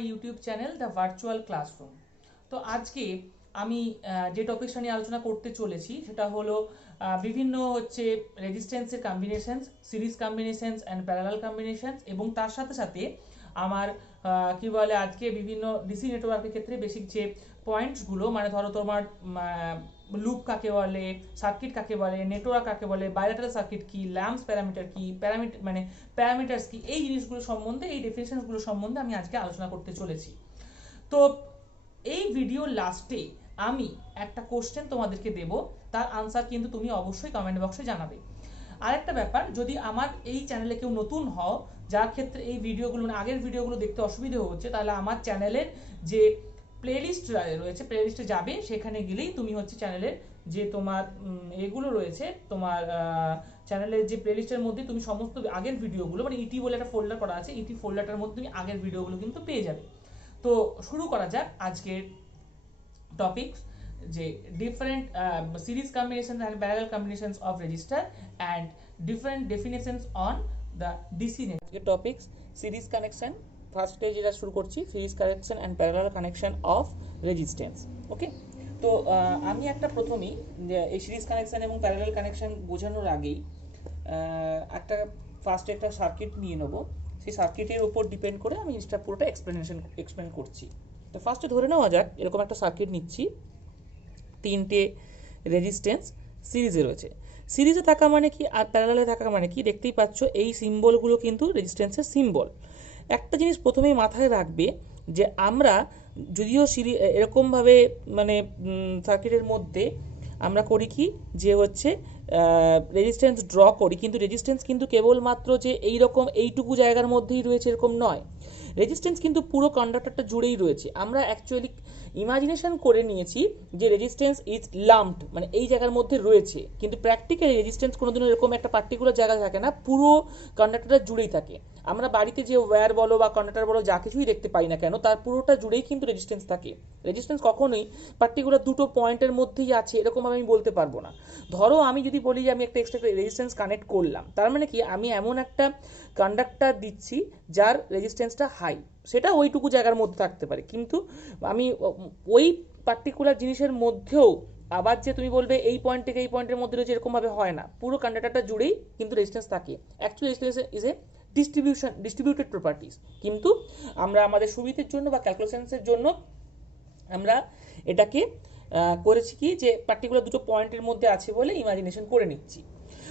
My YouTube channel the virtual classroom. তো আজকে আমি যে টপিকটা নিয়ে আলোচনা করতে চলেছি সেটা হলো বিভিন্ন হচ্ছে রেজিস্ট্যান্সের combinations, series combinations and parallel combinations, এবং তার সাথে সাথে আমার কি বলে আজকে বিভিন্ন ডিসি নেটওয়ার্কের ক্ষেত্রে বেসিক যে পয়েন্টসগুলো, মানে ধরো তোমার লুপ কাকে বলে, সার্কিট কাকে বলে, নেটওয়ার্ক কাকে বলে, বাইলেটারাল সার্কিট কি, ল্যাম্পস প্যারামিটার কি, প্যারামিটার্স কি, এই জিনিসগুলো সম্বন্ধে, এই ডেফিনেশনসগুলো সম্বন্ধে আমি আজকে আলোচনা করতে চলেছি। তো এই ভিডিও লাস্টে আমি একটা কোশ্চেন তোমাদেরকে দেব, তার আনসার কিন্তু তুমি অবশ্যই কমেন্ট বক্সে জানাবে। আরেকটা ব্যাপার, যদি আমার এই চ্যানেলে কেউ নতুন হও, যার ক্ষেত্রে এই ভিডিওগুলো মানে আগের ভিডিওগুলো দেখতে অসুবিধে হচ্ছে, তাহলে আমার চ্যানেলের যে প্লেলিস্ট রয়েছে, প্লেলিস্টে যাবে, সেখানে গেলেই তুমি হচ্ছে চ্যানেলের যে তোমার এগুলো রয়েছে, তোমার চ্যানেলের যে প্লেলিস্টের মধ্যে তুমি সমস্ত আগের ভিডিওগুলো, মানে ইটি বলে একটা ফোল্ডার করা আছে, ইটি ফোল্ডারটার মধ্যে তুমি আগের ভিডিওগুলো কিন্তু পেয়ে যাবে। তো শুরু করা যাক আজকের টপিক, যে different series combination and parallel combinations of resistor and different definitions on the DC network. Topics series connection, ফার্স্টে যেটা শুরু করছি, series connection and parallel connection of resistance. Okay, তো আমি একটা প্রথমেই এই সিরিজ কানেকশন এবং প্যারালাল কানেকশন বোঝানোর আগেই একটা ফার্স্টে একটা সার্কিট নিয়ে নেব, সেই সার্কিটের উপর ডিপেন্ড করে আমি জিনিসটা পুরোটা এক্সপ্লেন করছি। তো ফার্স্টে ধরে নেওয়া যাক এরকম একটা সার্কিট নিচ্ছি, তিনটে রেজিস্ট্যান্স সিরিজে রয়েছে। সিরিজে থাকা মানে কি আর প্যারালালে থাকা মানে কি, দেখতেই পাচ্ছ এই সিম্বলগুলো কিন্তু রেজিস্ট্যান্সের সিম্বল। একটা জিনিস প্রথমেই মাথায় রাখবে যে আমরা যদিও এরকমভাবে মানে সার্কিটের মধ্যে আমরা করি কি, যে হচ্ছে রেজিস্ট্যান্স ড্র করি, কিন্তু রেজিস্ট্যান্স কিন্তু কেবলমাত্র যে এইরকম এইটুকু জায়গার মধ্যেই রয়েছে এরকম নয়, রেজিস্ট্যান্স কিন্তু পুরো কন্ডাক্টরটা জুড়েই রয়েছে। আমরা অ্যাকচুয়ালি ইমাজিনেশন করে নিয়েছি যে রেজিস্ট্যান্স ইজ লাম্পড, মানে এই জায়গার মধ্যে রয়েছে, কিন্তু প্র্যাকটিক্যালি রেজিস্ট্যান্স কোনোদিনও এরকম একটা পার্টিকুলার জায়গায় থাকে না, পুরো কন্ডাক্টরটা জুড়েই থাকে। আমরা বাড়িতে যে ওয়্যার বলো বা কন্ডাক্টর বলো যা কিছুই দেখতে পাই না কেন, তার পুরোটা জুড়েই কিন্তু রেজিস্ট্যান্স থাকে। রেজিস্ট্যান্স কখনোই পার্টিকুলার দুটো পয়েন্টের মধ্যেই আছে এরকম আমি বলতে পারবো না। ধরো আমি যদি বলি যে আমি একটা এক্সট্রা রেজিস্ট্যান্স কানেক্ট করলাম, তার মানে কি আমি এমন একটা কন্ডাক্টর দিচ্ছি যার রেজিস্ট্যান্সটা হাই, সেটা ওইটুকু জায়গার মধ্যে থাকতে পারে, কিন্তু আমি ওই পার্টিকুলার জিনিসের মধ্যেও আবার যে তুমি বলবে এই পয়েন্ট থেকে এই পয়েন্টের মধ্যে রয়েছে এরকমভাবে হয় না, পুরো কন্ডাক্টরটা জুড়েই কিন্তু রেজিস্ট্যান্স থাকে। Actually resistance is a distributed properties, কিন্তু আমরা আমাদের সুবিধের জন্য বা ক্যালকুলেশনসের জন্য আমরা এটাকে করেছি কি, যে পার্টিকুলার দুটো পয়েন্টের মধ্যে আছে বলে ইমাজিনেশন করে নিচ্ছি।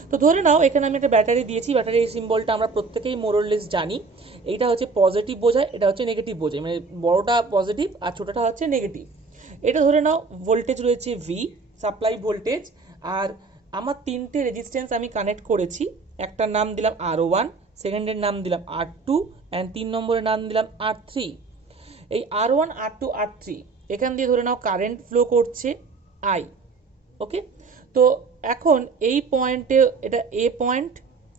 তো ধরে নাও এখানে আমি একটা ব্যাটারি দিয়েছি, ব্যাটারির সিম্বলটা আমরা প্রত্যেকেই মোরলেস জানি, এইটা হচ্ছে পজিটিভ বোঝায়, এটা হচ্ছে নেগেটিভ বোঝায়, মানে বড়টা পজিটিভ আর ছোটটা হচ্ছে নেগেটিভ। এটা ধরে নাও ভোল্টেজ রয়েছে ভি, সাপ্লাই ভোল্টেজ, আর আমার তিনটে রেজিস্ট্যান্স আমি কানেক্ট করেছি, একটার নাম দিলাম R1, সেকেন্ডের নাম দিলাম R2 অ্যান্ড 3 নম্বরের নাম দিলাম R3। এই R1 R2 R3 এখান দিয়ে ধরে নাও কারেন্ট ফ্লো করছে I। ওকে, তো এখন এই পয়েন্টে এটা এ পয়েন্ট,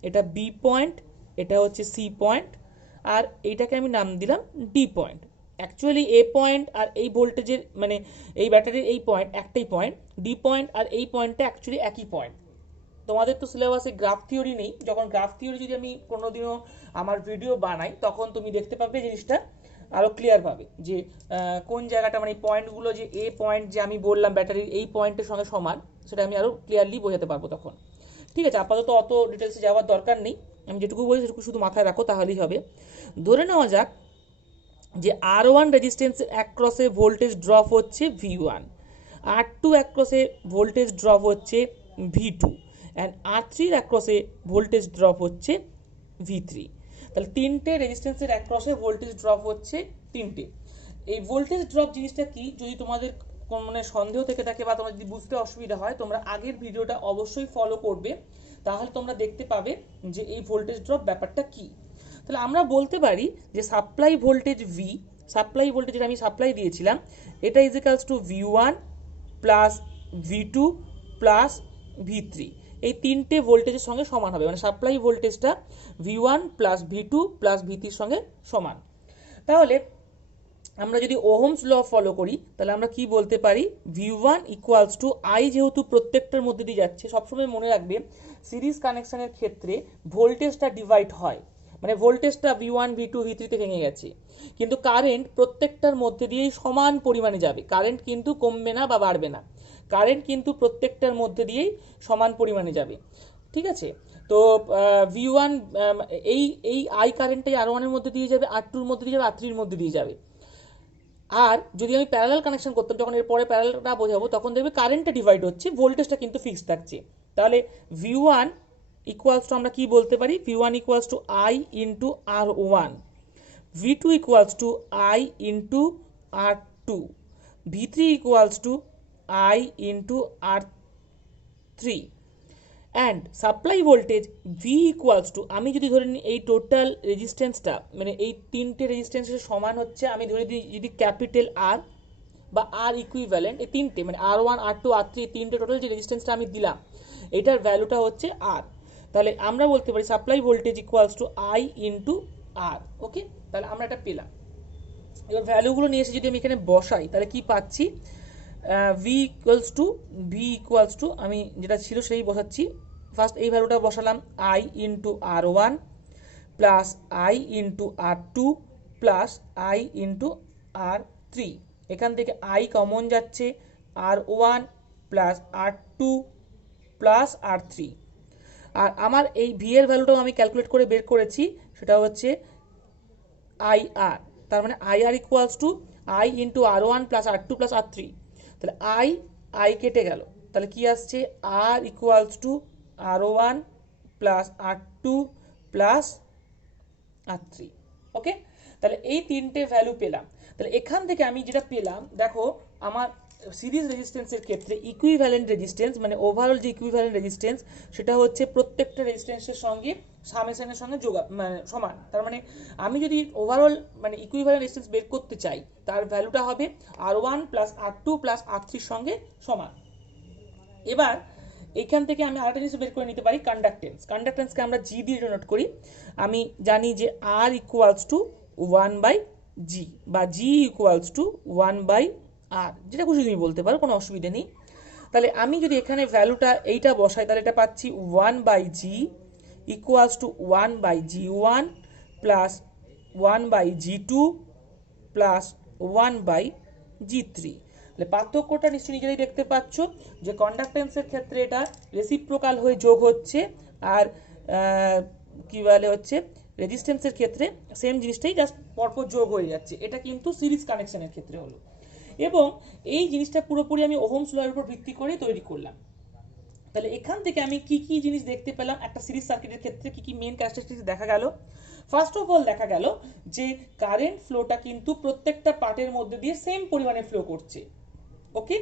এটা বি পয়েন্ট, এটা হচ্ছে সি পয়েন্ট, আর এইটাকে আমি নাম দিলাম ডি পয়েন্ট। অ্যাকচুয়ালি এ পয়েন্ট আর এই ভোল্টেজের মানে এই ব্যাটারির এই পয়েন্ট একটাই পয়েন্ট, ডি পয়েন্ট আর এই পয়েন্টটা অ্যাকচুয়ালি একই পয়েন্ট। তোমাদের তো সিলেবাসে গ্রাফ থিওরি নেই, যখন গ্রাফ থিওরি যদি আমি কোনোদিনও আমার ভিডিও বানাই তখন তুমি দেখতে পাবে জিনিসটা আরও ক্লিয়ার পাবে, যে কোন জায়গাটা মানে পয়েন্টগুলো, যে এ পয়েন্ট যে আমি বললাম ব্যাটারির এই পয়েন্টের সঙ্গে সমান, সেটা আমি আরও ক্লিয়ারলি বোঝাতে পারবো তখন। ঠিক আছে, আপাতত অত ডিটেলসে যাওয়ার দরকার নেই, আমি যেটুকু বলি সেটুকু শুধু মাথায় রাখো তাহলেই হবে। ধরে নেওয়া যাক যে R1 রেজিস্ট্যান্সের অ্যাক্রসে ভোল্টেজ ড্রপ হচ্ছে V1, R2 অ্যাক্রসে ভোল্টেজ ড্রপ হচ্ছে V2 and R3 অ্যাক্রসে voltage drop হচ্ছে V3। তাহলে তিনটে রেজিস্ট্যান্সের অ্যাক্রসে ভোল্টেজ ড্রপ হচ্ছে তিনটে। এই ভোল্টেজ ড্রপ জিনিসটা কি, যদি তোমাদের মানে সন্দেহ থেকে থাকে বা তোমার যদি বুঝতে অসুবিধা হয়, তোমরা আগের ভিডিওটা অবশ্যই ফলো করবে, তাহলে তোমরা দেখতে পাবে যে এই ভোল্টেজ ড্রপ ব্যাপারটা কি। তাহলে আমরা বলতে পারি যে supply voltage V, supply voltage যেটা আমি সাপ্লাই দিয়েছিলাম, এটা is equals two V1 plus V2 plus V3, এই তিনটে ভোল্টেজের সঙ্গে সমান হবে, মানে সাপ্লাই ভোল্টেজটা V1 plus V2 plus V3 সঙ্গে সমান। তাহলে আমরা যদি ওহমস ল ফলো করি তাহলে আমরা কি বলতে পারি, V1 ইকুয়ালস টু I, যেহেতু প্রত্যেকটার মধ্যে দিয়ে যাচ্ছে, সবসময় মনে রাখবে সিরিজ কানেকশনের ক্ষেত্রে ভোল্টেজটা ডিভাইড হয়, মানে ভোল্টেজটা V1 V2 V3 তে ভেঙে গেছে, কিন্তু কারেন্ট প্রত্যেকটার মধ্যে দিয়েই সমান পরিমাণে যাবে, কারেন্ট কিন্তু কমবে না বা বাড়বে না, কারেন্ট কিন্তু প্রত্যেকটার মধ্যে দিয়েই সমান পরিমাণে যাবে, ঠিক আছে। তো V1 এই এই আই কারেন্টটাই R1 এর মধ্যে দিয়ে যাবে, R2 এর মধ্যে দিয়ে যাবে, R3 এর মধ্যে দিয়ে যাবে। আর যদি আমি প্যারালাল কানেকশন করতাম, যখন এর পরে প্যারালালটা বোঝাবো, তখন দেখবে কারেন্টটা ডিভাইড হচ্ছে, ভোল্টেজটা কিন্তু ফিক্সড থাকছে। তাহলে V1 ইকুয়ালস টু আমরা কি বলতে পারি, V1 equals to I into R1, V2 equals to I into R2, V3 equals to I into R3, and supply voltage V equals to, আমি যদি ধরে নিই এই টোটাল রেজিস্ট্যান্সটা, মানে এই তিনটে রেজিস্ট্যান্সের সমান হচ্ছে, আমি ধরে দিই যদি ক্যাপিটাল R বা R ইকুইভ্যালেন্ট, এই তিনটে মানে R1 R2 R3 এই তিনটে টোটাল যে রেজিস্ট্যান্সটা আমি দিলাম, এটার ভ্যালুটা হচ্ছে R। তাহলে আমরা বলতে পারি supply voltage equals to I into R। ওকে, তাহলে আমরা এটা পেলাম। এবার ভ্যালুগুলো নিয়ে এসে যদি আমি এখানে বসাই, তাহলে কি পাচ্ছি, ভি ইকুয়ালস টু আমি যেটা ছিল সেটাই বসাচ্ছি। ফার্স্ট এই ভ্যালুটা বসালাম I into R1 plus I into R2 plus I into R3, এখান থেকে I কমন যাচ্ছে, R1 plus R2 plus R3, আর আমার এই ভি এর ভ্যালুটাও আমি ক্যালকুলেট করে বের করেছি, সেটা হচ্ছে IR, তার মানে IR equals to I into R1 plus R2 plus R3, তাহলে I কেটে গেল, তাহলে কি আসছে, R equals to R1 plus R2 plus R3। ওকে, তাহলে এই তিনটে ভ্যালু পেলাম। তাহলে এখান থেকে আমি যেটা পেলাম, দেখো আমার সিরিজ রেজিস্ট্যান্সের ক্ষেত্রে ইকুইভ্যালেন্ট রেজিস্ট্যান্স মানে ওভারঅল যে ইকুইভ্যালেন্ট রেজিস্ট্যান্স, সেটা হচ্ছে প্রত্যেকটা রেজিস্ট্যান্সের সঙ্গে সামেশনের সঙ্গে মানে সমান। তার মানে আমি যদি ওভারঅল মানে ইকুইভ্যালেন্ট রেজিস্ট্যান্স বের করতে চাই, তার ভ্যালুটা হবে R1 plus R2 plus R3 সঙ্গে সমান। এবার এইখান থেকে আমি আরেকটা জিনিস বের করে নিতে পারি, কন্ডাক্টেন্সকে আমরা G দিয়ে ডিনোট করি। আমি জানি যে R ইকুয়ালস টু 1/G বা G ইকুয়ালস টু 1/R, যেটা খুশি তুমি বলতে পারো, কোনো অসুবিধা নেই। তাহলে আমি যদি এখানে ভ্যালুটা এইটা বসাই, তাহলে এটা পাচ্ছি 1/G equals to 1/G1 plus 1/G2 plus 1/G3। তাহলে পার্থক্যটা নিশ্চয়ই নিজেরাই দেখতে পাচ্ছ যে কন্ডাক্টেন্সের ক্ষেত্রে এটা রেসিপ্রোকাল হয়ে যোগ হচ্ছে, আর কি বলে হচ্ছে রেজিস্ট্যান্সের ক্ষেত্রে সেম জিনিসটাই জাস্ট পরপর যোগ হয়ে যাচ্ছে। এটা কিন্তু সিরিজ কানেকশনের ক্ষেত্রে হলো, এবং এই জিনিসটা পুরোপুরি আমি ওহমস লয়ের উপর ভিত্তি করে তৈরি করলাম। তাহলে এখান থেকে আমি কি কি জিনিস দেখতে পেলাম, একটা সিরিজ সার্কিটের ক্ষেত্রে কি কি মেইন ক্যারেক্টারিস্টিক্স দেখা গেল। ফার্স্ট অফ অল দেখা গেল যে কারেন্ট ফ্লোটা কিন্তু প্রত্যেকটা পার্টের মধ্যে দিয়ে সেম পরিমাণে ফ্লো করছে। ওকে,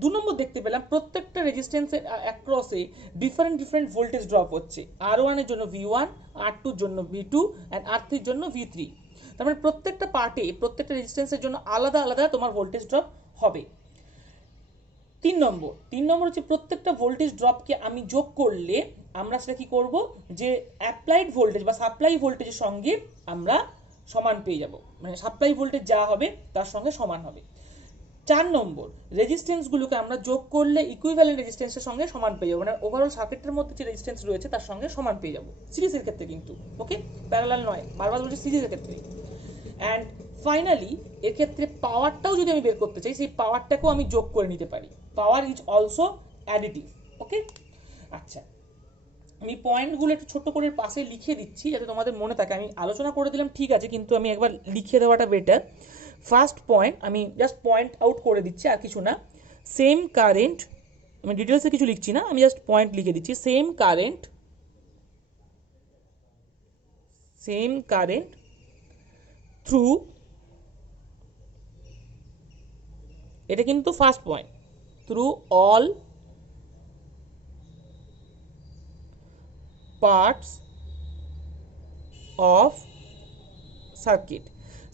2 নম্বর দেখতে পেলাম প্রত্যেকটা রেজিস্ট্যান্সের অ্যাক্রসে ডিফারেন্ট ভোল্টেজ ড্রপ হচ্ছে, R1 এর জন্য V1, R2 এর জন্য V2 এন্ড R3 এর জন্য V3। তার মানে প্রত্যেকটা পার্টে প্রত্যেকটা রেজিস্ট্যান্সের জন্য আলাদা আলাদা তোমার ভোল্টেজ ড্রপ হবে। 3 নম্বর হচ্ছে প্রত্যেকটা ভোল্টেজ ড্রপকে আমি যোগ করলে আমরা সেটা কি করব, যে অ্যাপ্লাইড ভোল্টেজ বা সাপ্লাই ভোল্টেজের সঙ্গে আমরা সমান পেয়ে যাব, মানে সাপ্লাই ভোল্টেজ যা হবে তার সঙ্গে সমান হবে। 4 নম্বর, রেজিস্ট্যান্সগুলোকে আমরা যোগ করলে ইকুইভ্যালেন্ট রেজিস্ট্যান্সের সঙ্গে সমান পেয়ে যাবো, মানে ওভারঅল সার্কিটের মধ্যে যে রেজিস্ট্যান্স রয়েছে তার সঙ্গে সমান পেয়ে যাবো সিরিজের ক্ষেত্রে কিন্তু। ওকে, প্যারালাল নয়, বারবার বলছি সিরিজের ক্ষেত্রে। অ্যান্ড ফাইনালি এর ক্ষেত্রে পাওয়ারটাও যদি আমি বের করতে চাই, সেই পাওয়ারটাকেও আমি যোগ করে নিতে পারি, পাওয়ার ইজ অলসো অ্যাডিটিভ। ওকে, আচ্ছা আমি পয়েন্টগুলো একটু ছোট্ট করে পাশে লিখে দিচ্ছি যাতে তোমাদের মনে থাকে। আমি আলোচনা করে দিলাম ঠিক আছে, কিন্তু আমি একবার লিখে দেওয়াটা বেটার। ফার্স্ট পয়েন্ট আমি জাস্ট পয়েন্ট আউট করে দিচ্ছি, আর কিছু না। সেম কারেন্ট, আমি ডিটেলসে কিছু লিখছি না, আমি জাস্ট পয়েন্ট লিখে দিচ্ছি। সেম কারেন্ট থ্রু, এটা কিন্তু first point, through all parts of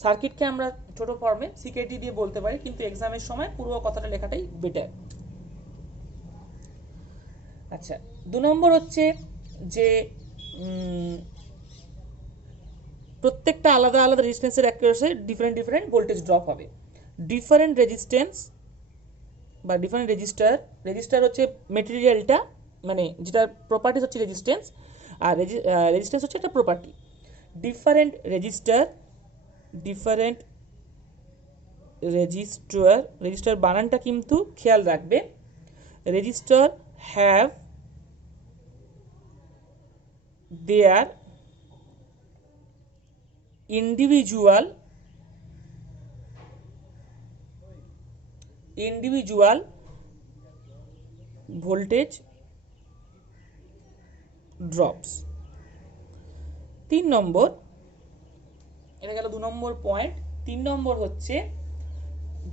সার্কিটকে আমরা ছোট ফর্মে সিকেটি দিয়ে বলতে পারি, কিন্তু এক্সামের সময় পুরো কথাটা লেখাটাই বেটার। আচ্ছা, 2 নম্বর হচ্ছে যে প্রত্যেকটা আলাদা আলাদা রেজিস্ট্যান্সের অ্যাক্রসে ডিফারেন্ট ভোল্টেজ ড্রপ হবে। ডিফারেন্ট রেজিস্ট্যান্স বা ডিফারেন্ট রেজিস্টার হচ্ছে মেটেরিয়ালটা, মানে যেটার প্রপার্টিস হচ্ছে রেজিস্ট্যান্স, আর রেজিস্ট্যান্স হচ্ছে একটা প্রপার্টি। ডিফারেন্ট রেজিস্টার বানানটা কিন্তু খেয়াল রাখবে, register have their individual voltage drops। 3 নম্বর, এটা গেল 2 নম্বর পয়েন্ট। 3 নম্বর হচ্ছে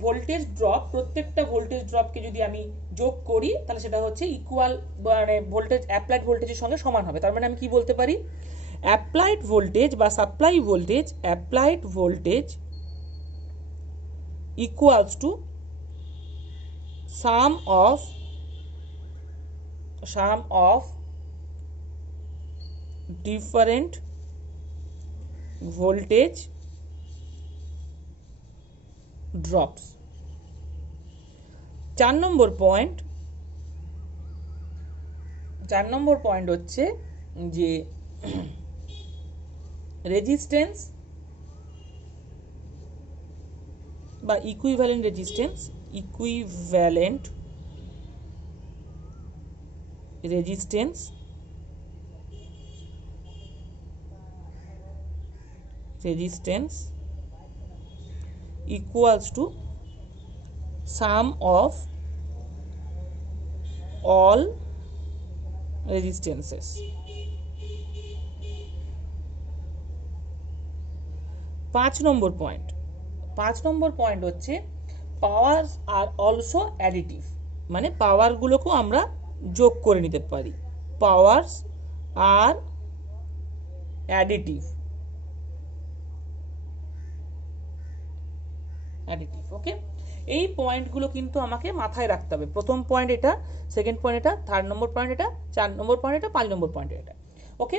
ভোল্টেজ ড্রপ, প্রত্যেকটা ভোল্টেজ ড্রপকে যদি আমি যোগ করি তাহলে সেটা হচ্ছে ইকুয়াল, মানে ভোল্টেজ অ্যাপ্লাইড ভোল্টেজের সঙ্গে সমান হবে। তার মানে আমি কি বলতে পারি, অ্যাপ্লাইড ভোল্টেজ বা supply voltage, applied voltage equals to sum of different voltage drops। 4 number point হচ্ছে যে রেজিস্ট্যান্স বা equivalent resistance equals to sum of all resistances। 5 number point হচ্ছে পাওয়ারস আর অলসো অ্যাডিটিভ, মানে পাওয়ারগুলোকেও আমরা যোগ করে নিতে পারি, পাওয়ারস আর অ্যাডিটিভ। ওকে, এই পয়েন্টগুলো কিন্তু আমাকে মাথায় রাখতে হবে। প্রথম পয়েন্ট এটা, সেকেন্ড পয়েন্ট এটা, থার্ড নম্বর পয়েন্ট এটা, 4 নম্বর পয়েন্ট এটা, 5 নম্বর পয়েন্ট এটা। ওকে,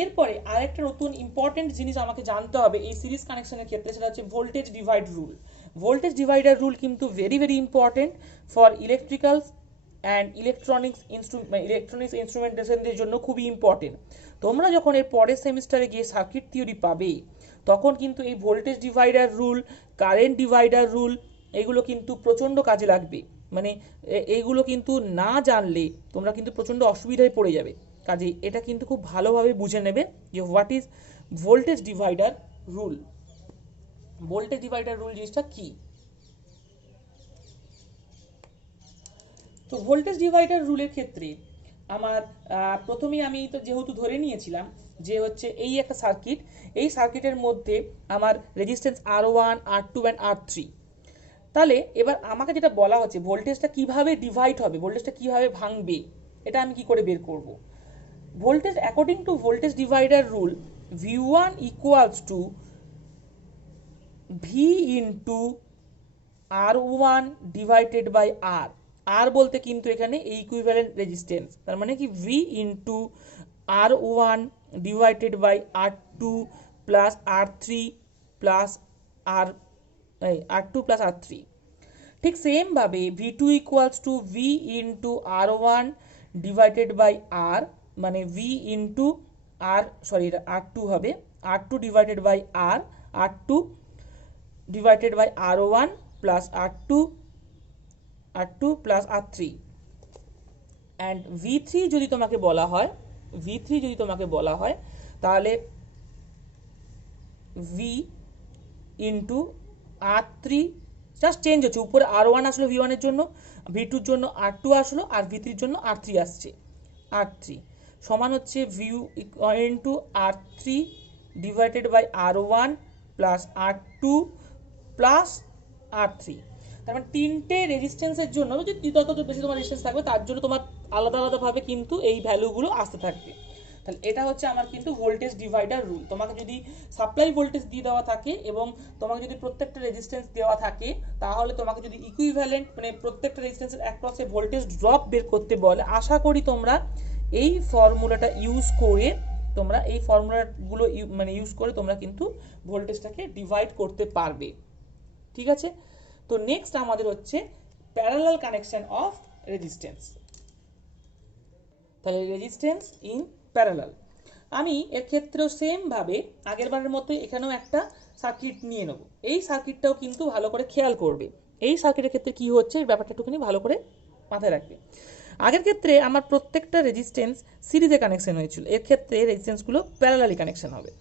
এরপরে আরেকটা নতুন ইম্পর্টেন্ট জিনিস আমাকে জানতে হবে এই সিরিজ কানেকশনের ক্ষেত্রে, সেটা হচ্ছে voltage divide rule. Voltage divider rule কিন্তু very important for electrical and electronics ইনস্ট্রুমেন্টেশনের জন্য খুবই ইম্পর্টেন্ট। তোমরা যখন এর পরের সেমিস্টারে গিয়ে সার্কিট থিওরি পাবে তখন কিন্তু এই voltage divider rule, current divider rule, এগুলো কিন্তু প্রচণ্ড কাজে লাগবে। মানে এইগুলো কিন্তু না জানলে তোমরা কিন্তু প্রচণ্ড অসুবিধায় পড়ে যাবে। কাজে এটা কিন্তু খুব ভালোভাবে বুঝে নেবে যে what is voltage divider rule. Voltage divider rule জিনিসটা কি। তো ভোল্টেজ ডিভাইডার রুলের ক্ষেত্রে আমার প্রথমেই আমি তো যেহেতু ধরে নিয়েছিলাম যে হচ্ছে এই একটা সার্কিট, এই সার্কিটের মধ্যে আমার resistance R1, R2 and R3। তাহলে এবার আমাকে যেটা বলা হচ্ছে ভোল্টেজটা কিভাবে ডিভাইড হবে, ভোল্টেজটা কিভাবে ভাঙবে, এটা আমি কি করে বের করব। Voltage according to voltage divider rule, V1 equals to V into R1 divided by R। R বলতে কিন্তু এখানে ইকুইভ্যালেন্ট রেজিস্ট্যান্স, তার মানে কি V into R1 divided by R2 plus R3 plus R2 plus R3। ঠিক সেম ভাবে V2 equals to V into R1 divided by R, মানে V into R2 হবে, R2 divided by R2 divided by R1 plus R2 plus R3। and V3 যদি তোমাকে বলা হয় তাহলে V into R3 just change হচ্ছে, উপরে R1 আসলো V1 এর জন্য, V2 এর জন্য R2 আসলো, আর V3 এর জন্য R3 আসছে। R3 সমান হচ্ছে V into R3 divided by R1 plus R2 plus R3। তার মানে তিনটে রেজিস্ট্যান্সের জন্য যত বেশি তোমার রেজিস্ট্যান্স থাকবে তার জন্য তোমার আলাদাভাবে কিন্তু এই ভ্যালুগুলো আসতে থাকবে। তাহলে এটা হচ্ছে আমার কিন্তু ভোল্টেজ ডিভাইডার রুল। তোমাকে যদি সাপ্লাই ভোল্টেজ দিয়ে দেওয়া থাকে এবং তোমাকে যদি প্রত্যেকটা রেজিস্ট্যান্স দেওয়া থাকে, তাহলে তোমাকে যদি ইকুইভ্যালেন্ট মানে প্রত্যেকটা রেজিস্ট্যান্সের অ্যাক্রসে ভোল্টেজ ড্রপ বের করতে বলে, আশা করি তোমরা এই ফর্মুলাটা ইউজ করে তোমরা কিন্তু ভোল্টেজটাকে ডিভাইড করতে পারবে। ঠিক আছে, তো নেক্সট আমাদের হচ্ছে প্যারালাল কানেকশন অফ রেজিস্ট্যান্স। তাহলে রেজিস্ট্যান্স ইন প্যারালাল। আমি এর ক্ষেত্রেও সেম ভাবে আগের বারের মতো এখানেও একটা সার্কিট নিয়ে নেব। এই সার্কিটটাও কিন্তু ভালো করে খেয়াল করবে, এই সার্কিটের ক্ষেত্রে কি হচ্ছে এই ব্যাপারটা একটুখানি ভালো করে মাথায় রাখবে। আগের ক্ষেত্রে আমার প্রত্যেকটা রেজিস্ট্যান্স সিরিজে কানেকশন হয়েছিল, এর ক্ষেত্রে রেজিস্ট্যান্সগুলো প্যারালালি কানেকশন হবে।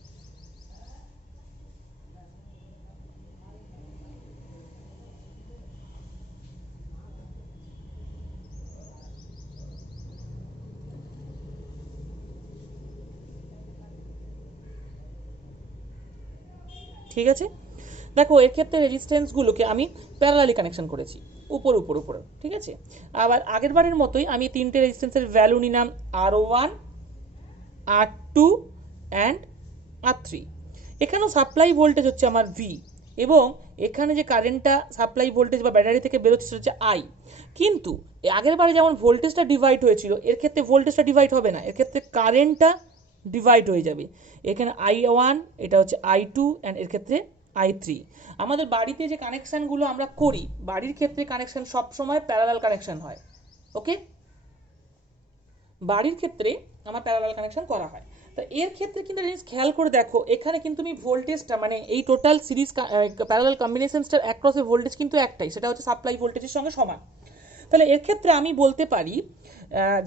ঠিক আছে, দেখো এর ক্ষেত্রে রেজিস্ট্যান্সগুলোকে আমি প্যারালালি কানেকশন করেছি উপর উপর উপরে। ঠিক আছে, আবার আগের বারের মতোই আমি তিনটে রেজিস্ট্যান্সের ভ্যালু নিলাম R1, R2 অ্যান্ড R3। এখানেও সাপ্লাই ভোল্টেজ হচ্ছে আমার V, এবং এখানে যে কারেন্টটা সাপ্লাই ভোল্টেজ বা ব্যাটারি থেকে বেরোচ্ছে সেটা হচ্ছে I। কিন্তু আগের বারে যেমন ভোল্টেজটা ডিভাইড হয়েছিল, এর ক্ষেত্রে ভোল্টেজটা ডিভাইড হবে না, এর ক্ষেত্রে কারেন্টটা ডিভাইড হয়ে যাবে। এখানে I1, এটা হচ্ছে I2 অ্যান্ড এর ক্ষেত্রে I3। আমাদের বাড়িতে যে কানেকশানগুলো আমরা করি, বাড়ির ক্ষেত্রে কানেকশান সবসময় প্যারালাল কানেকশান হয়। ওকে, বাড়ির ক্ষেত্রে আমার প্যারালাল কানেকশন করা হয়। তো এর ক্ষেত্রে কিন্তু জিনিস খেয়াল করে দেখো, এখানে কিন্তু আমি ভোল্টেজটা মানে এই টোটাল সিরিজ প্যারালাল কম্বিনেশনসটার অ্যাক্রসে ভোল্টেজ কিন্তু একটাই, সেটা হচ্ছে সাপ্লাই ভোল্টেজের সঙ্গে সমান। তাহলে এর ক্ষেত্রে আমি বলতে পারি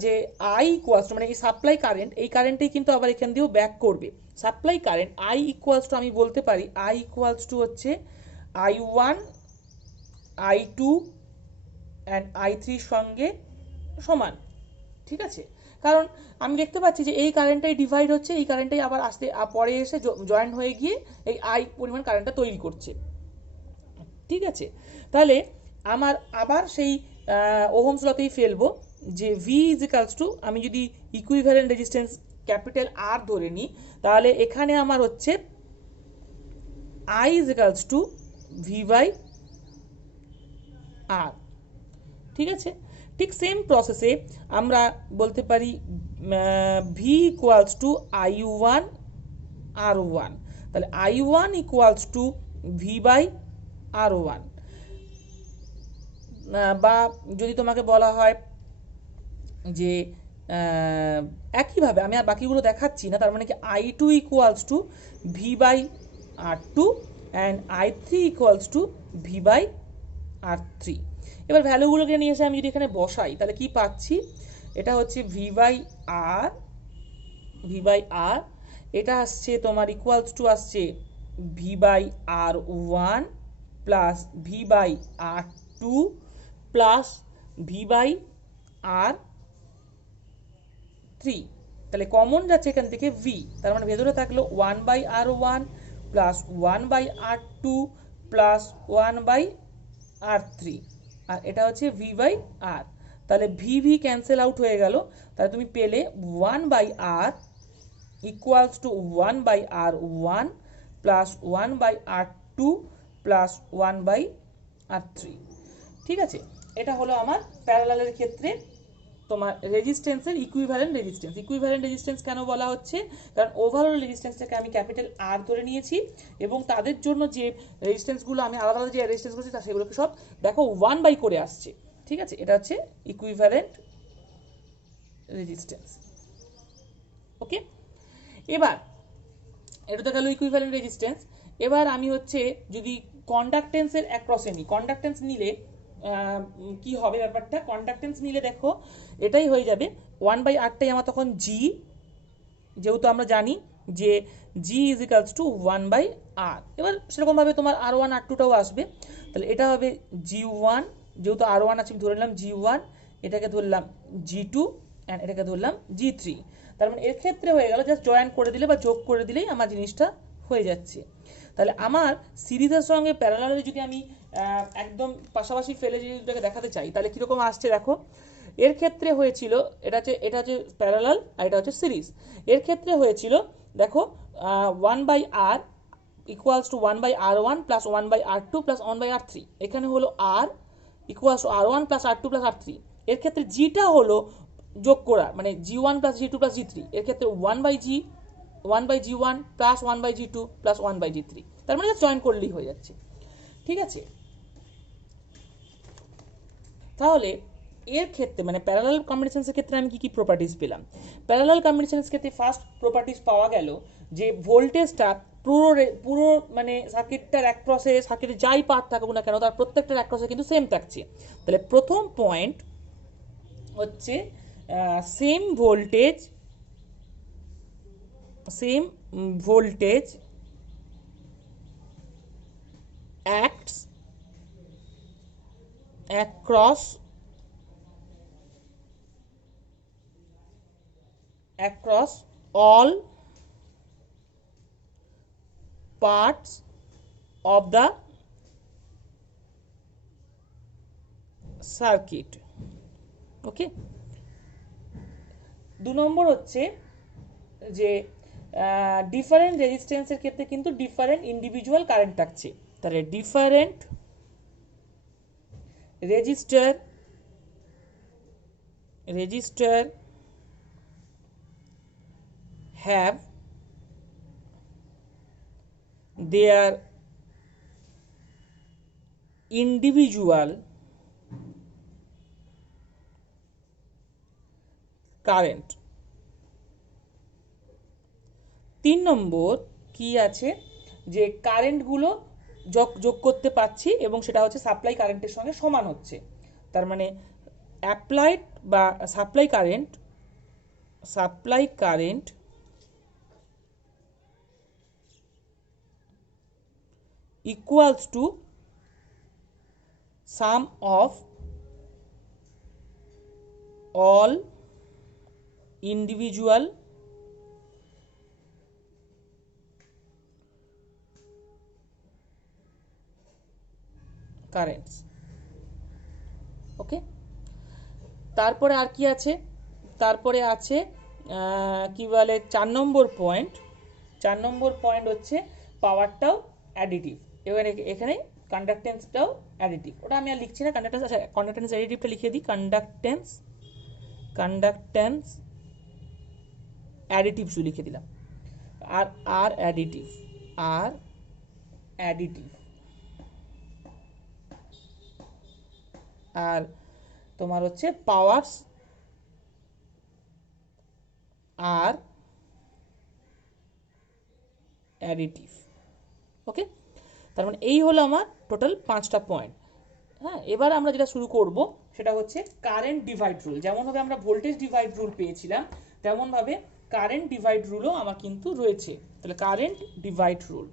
যে আই ইকুয়ালস টু মানে এই সাপ্লাই কারেন্ট, এই কারেন্টেই কিন্তু আবার এখান দিয়েও ব্যাক করবে। Supply current I equals to আমি বলতে পারি আই ইকুয়ালস টু হচ্ছে I1, I2 অ্যান্ড I3 সঙ্গে সমান। ঠিক আছে, কারণ আমি দেখতে পাচ্ছি যে এই কারেন্টটাই ডিভাইড হচ্ছে, এই কারেন্টটাই আবার আসতে পরে এসে জয়েন হয়ে গিয়ে এই আই পরিমাণ কারেন্টটা তৈরি করছে। ঠিক আছে, তাহলে আমার আবার সেই ওহমস লতেই ফেলবো যে ভি ইজ ইকালস টু, আমি যদি ইকুইভ্যালেন্ট রেজিস্ট্যান্স ক্যাপিটাল আর ধরে নিই, তাহলে এখানে আমার হচ্ছে I is equals to V by R. ঠিক আছে, ঠিক সেম প্রসেসে আমরা বলতে পারি V equals to I1 R1, তাহলে I1 equals to V by R1। বা যদি তোমাকে বলা হয় যে একইভাবে আমি আর বাকিগুলো দেখাচ্ছি না, তার মানে কি I2 equals to V by R2 and I3 equals to V by R3। এবার ভ্যালুগুলোকে নিয়ে এসে আমি যদি এখানে বসাই তাহলে কি পাচ্ছি, এটা হচ্ছে ভি বাই আর, এটা আসছে তোমার ইকুয়ালস টু আসছে v by R1 plus v by R2 plus v by R3। তাহলে কমন যাচ্ছে এখান থেকে ভি, তার মানে ভেতরে থাকলো 1 by R1 plus 1 by R2 plus 1 by R3, আর এটা হচ্ছে ভি বাই আর। তাহলে ভি ভি ক্যান্সেল আউট হয়ে গেল, তাহলে তুমি পেলে 1 by R equals to 1 by R1 plus 1 by R2 plus 1 by R3। ঠিক আছে, এটা হলো আমার প্যারালালের ক্ষেত্রে তোমার রেজিস্ট্যান্সের ইকুইভ্যালেন্ট রেজিস্ট্যান্স। ইকুইভ্যালেন্ট রেজিস্ট্যান্স কেন বলা হচ্ছে, কারণ ওভারঅল রেজিস্ট্যান্সটাকে আমি ক্যাপিটাল আর ধরে নিয়েছি, এবং তাদের জন্য যে রেজিস্ট্যান্সগুলো আমি আলাদা আলাদা যে রেজিস্ট্যান্স করছি তা সেগুলোকে সব দেখো 1 বাই করে আসছে। ঠিক আছে, এটা হচ্ছে ইকুইভ্যালেন্ট রেজিস্ট্যান্স। ওকে, এবার এটা তো গেল ইকুইভ্যালেন্ট রেজিস্ট্যান্স। এবার আমি হচ্ছে যদি কন্ডাক্টেন্সের অ্যাক্রসে নিই, কন্ডাক্টেন্স নিলে কি হবে ব্যাপারটা, কন্ডাক্টেন্স নিলে দেখো এটাই হয়ে যাবে 1 বাই আরটাই আমার তখন জি, যেহেতু আমরা জানি যে জি ইজ ইকালস টু 1 বাই আর। এবার সেরকমভাবে তোমার R1 R2টাও আসবে, তাহলে এটা হবে G1, যেহেতু R1 আছে আমি ধরে নিলাম G1, এটাকে ধরলাম G2 অ্যান্ড এটাকে ধরলাম G3। তার মানে এর ক্ষেত্রে হয়ে গেল জাস্ট জয়েন করে দিলে বা যোগ করে দিলেই আমার জিনিসটা হয়ে যাচ্ছে। তাহলে আমার সিরিজের সঙ্গে প্যারালালে যদি আমি একদম পাশাপাশি ফেলে যদি দুটোকে দেখাতে চাই তাহলে কীরকম আসছে দেখো। এর ক্ষেত্রে হয়েছিল এটা হচ্ছে প্যারালাল আর এটা হচ্ছে সিরিজ। এর ক্ষেত্রে হয়েছিল দেখো 1 by R equals to 1 by R1 plus 1 by R2 plus 1 by R3। এখানে হলো R equals to R1 plus R2 plus R3। এর ক্ষেত্রে জিটা হলো যোগ করা, মানে G1 plus G2 plus G3। এর ক্ষেত্রে 1 by G1 plus 1 by G2 plus 1 by G3। তার মানে জয়েন করলেই হয়ে যাচ্ছে। ঠিক আছে, তাহলে এর ক্ষেত্রে মানে প্যারালাল কম্বিনেশনসের ক্ষেত্রে আমি কি কি প্রপার্টিজ পেলাম? প্যারালাল কম্বিনেশনস ক্ষেত্রে ফার্স্ট প্রপার্টিজ পাওয়া গেল যে ভোল্টেজটা পুরো মানে সার্কিটটার অ্যাক্রসে, সার্কিটে যাই পাথ থাকুক না কেন তার প্রত্যেকটার অ্যাক্রসে কিন্তু সেম থাকছে। তাহলে প্রথম পয়েন্ট হচ্ছে same voltage acts across all parts of the circuit. ওকে, 2 নম্বর হচ্ছে যে ডিফারেন্ট রেজিস্ট্যান্সের ক্ষেত্রে কিন্তু ডিফারেন্ট ইন্ডিভিজুয়াল কারেন্ট থাকছে। তাহলে different register have their individual current. 3 নম্বর কি আছে যে কারেন্টগুলো যোগ করতে পারছি এবং সেটা হচ্ছে সাপ্লাই কারেন্টের সঙ্গে সমান হচ্ছে। তার মানে অ্যাপ্লাইড বা supply current equals to sum of all individual currents. Okay, তারপরে আর কি আছে? তারপরে আছে কি বলে 4 নম্বর পয়েন্ট হচ্ছে পাওয়ারটাও অ্যাডিটিভ। এবার এখানে কন্ডাক্টেন্সটাও অ্যাডিটিভ। ওটা আমি আর লিখছি না, কন্ডাক্টেন্স অ্যাডিটিভটা লিখে দিই। কন্ডাক্টেন্স অ্যাডিটিভ শুধু লিখে দিলাম। আর অ্যাডিটিভ আর তোমার হচ্ছে পাওয়ারস আর অ্যাডিটিভ। ওকে, তার মানে এই হলো আমার টোটাল 5টা পয়েন্ট। হ্যাঁ, এবার আমরা যেটা শুরু করব সেটা হচ্ছে কারেন্ট ডিভাইড রুল। যেমনভাবে আমরা ভোল্টেজ ডিভাইড রুল পেয়েছিলাম তেমনভাবে কারেন্ট ডিভাইড রুলও আমার কিন্তু রয়েছে। তাহলে current divide rule,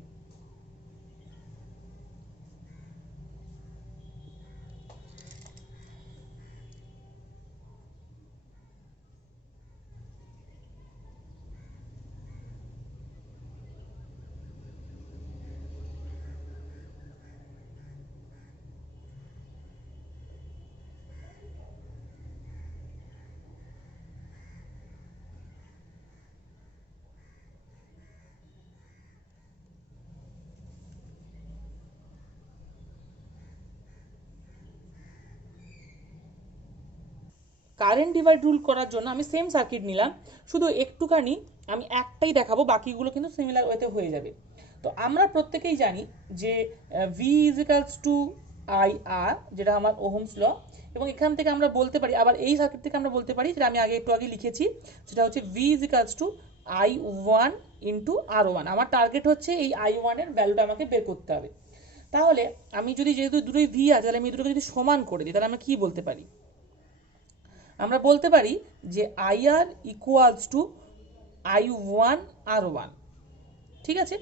current divide rule করার জন্য আমি সেম সার্কিট নিলাম, শুধু একটুখানি আমি একটাই দেখাবো, বাকিগুলো কিন্তু সিমিলার ওয়েতে হয়ে যাবে। তো আমরা প্রত্যেকেই জানি যে V is equals to I R, যেটা আমার ওহমস ল। এবং এখান থেকে আমরা বলতে পারি, আবার এই সার্কিট থেকে আমরা বলতে পারি, যেটা আমি একটু আগে লিখেছি, সেটা হচ্ছে v is equals to I one into R one. আমার টার্গেট হচ্ছে এই আই ওয়ানের ভ্যালুটা আমাকে বের করতে হবে। তাহলে আমি যদি, যেহেতু দুটোই ভি আছে, তাহলে আমি দুটোকে যদি সমান করে দিই, তাহলে আমরা কি বলতে পারি? আমরা বলতে পারি যে I R equals to I one R one. ঠিক আছে,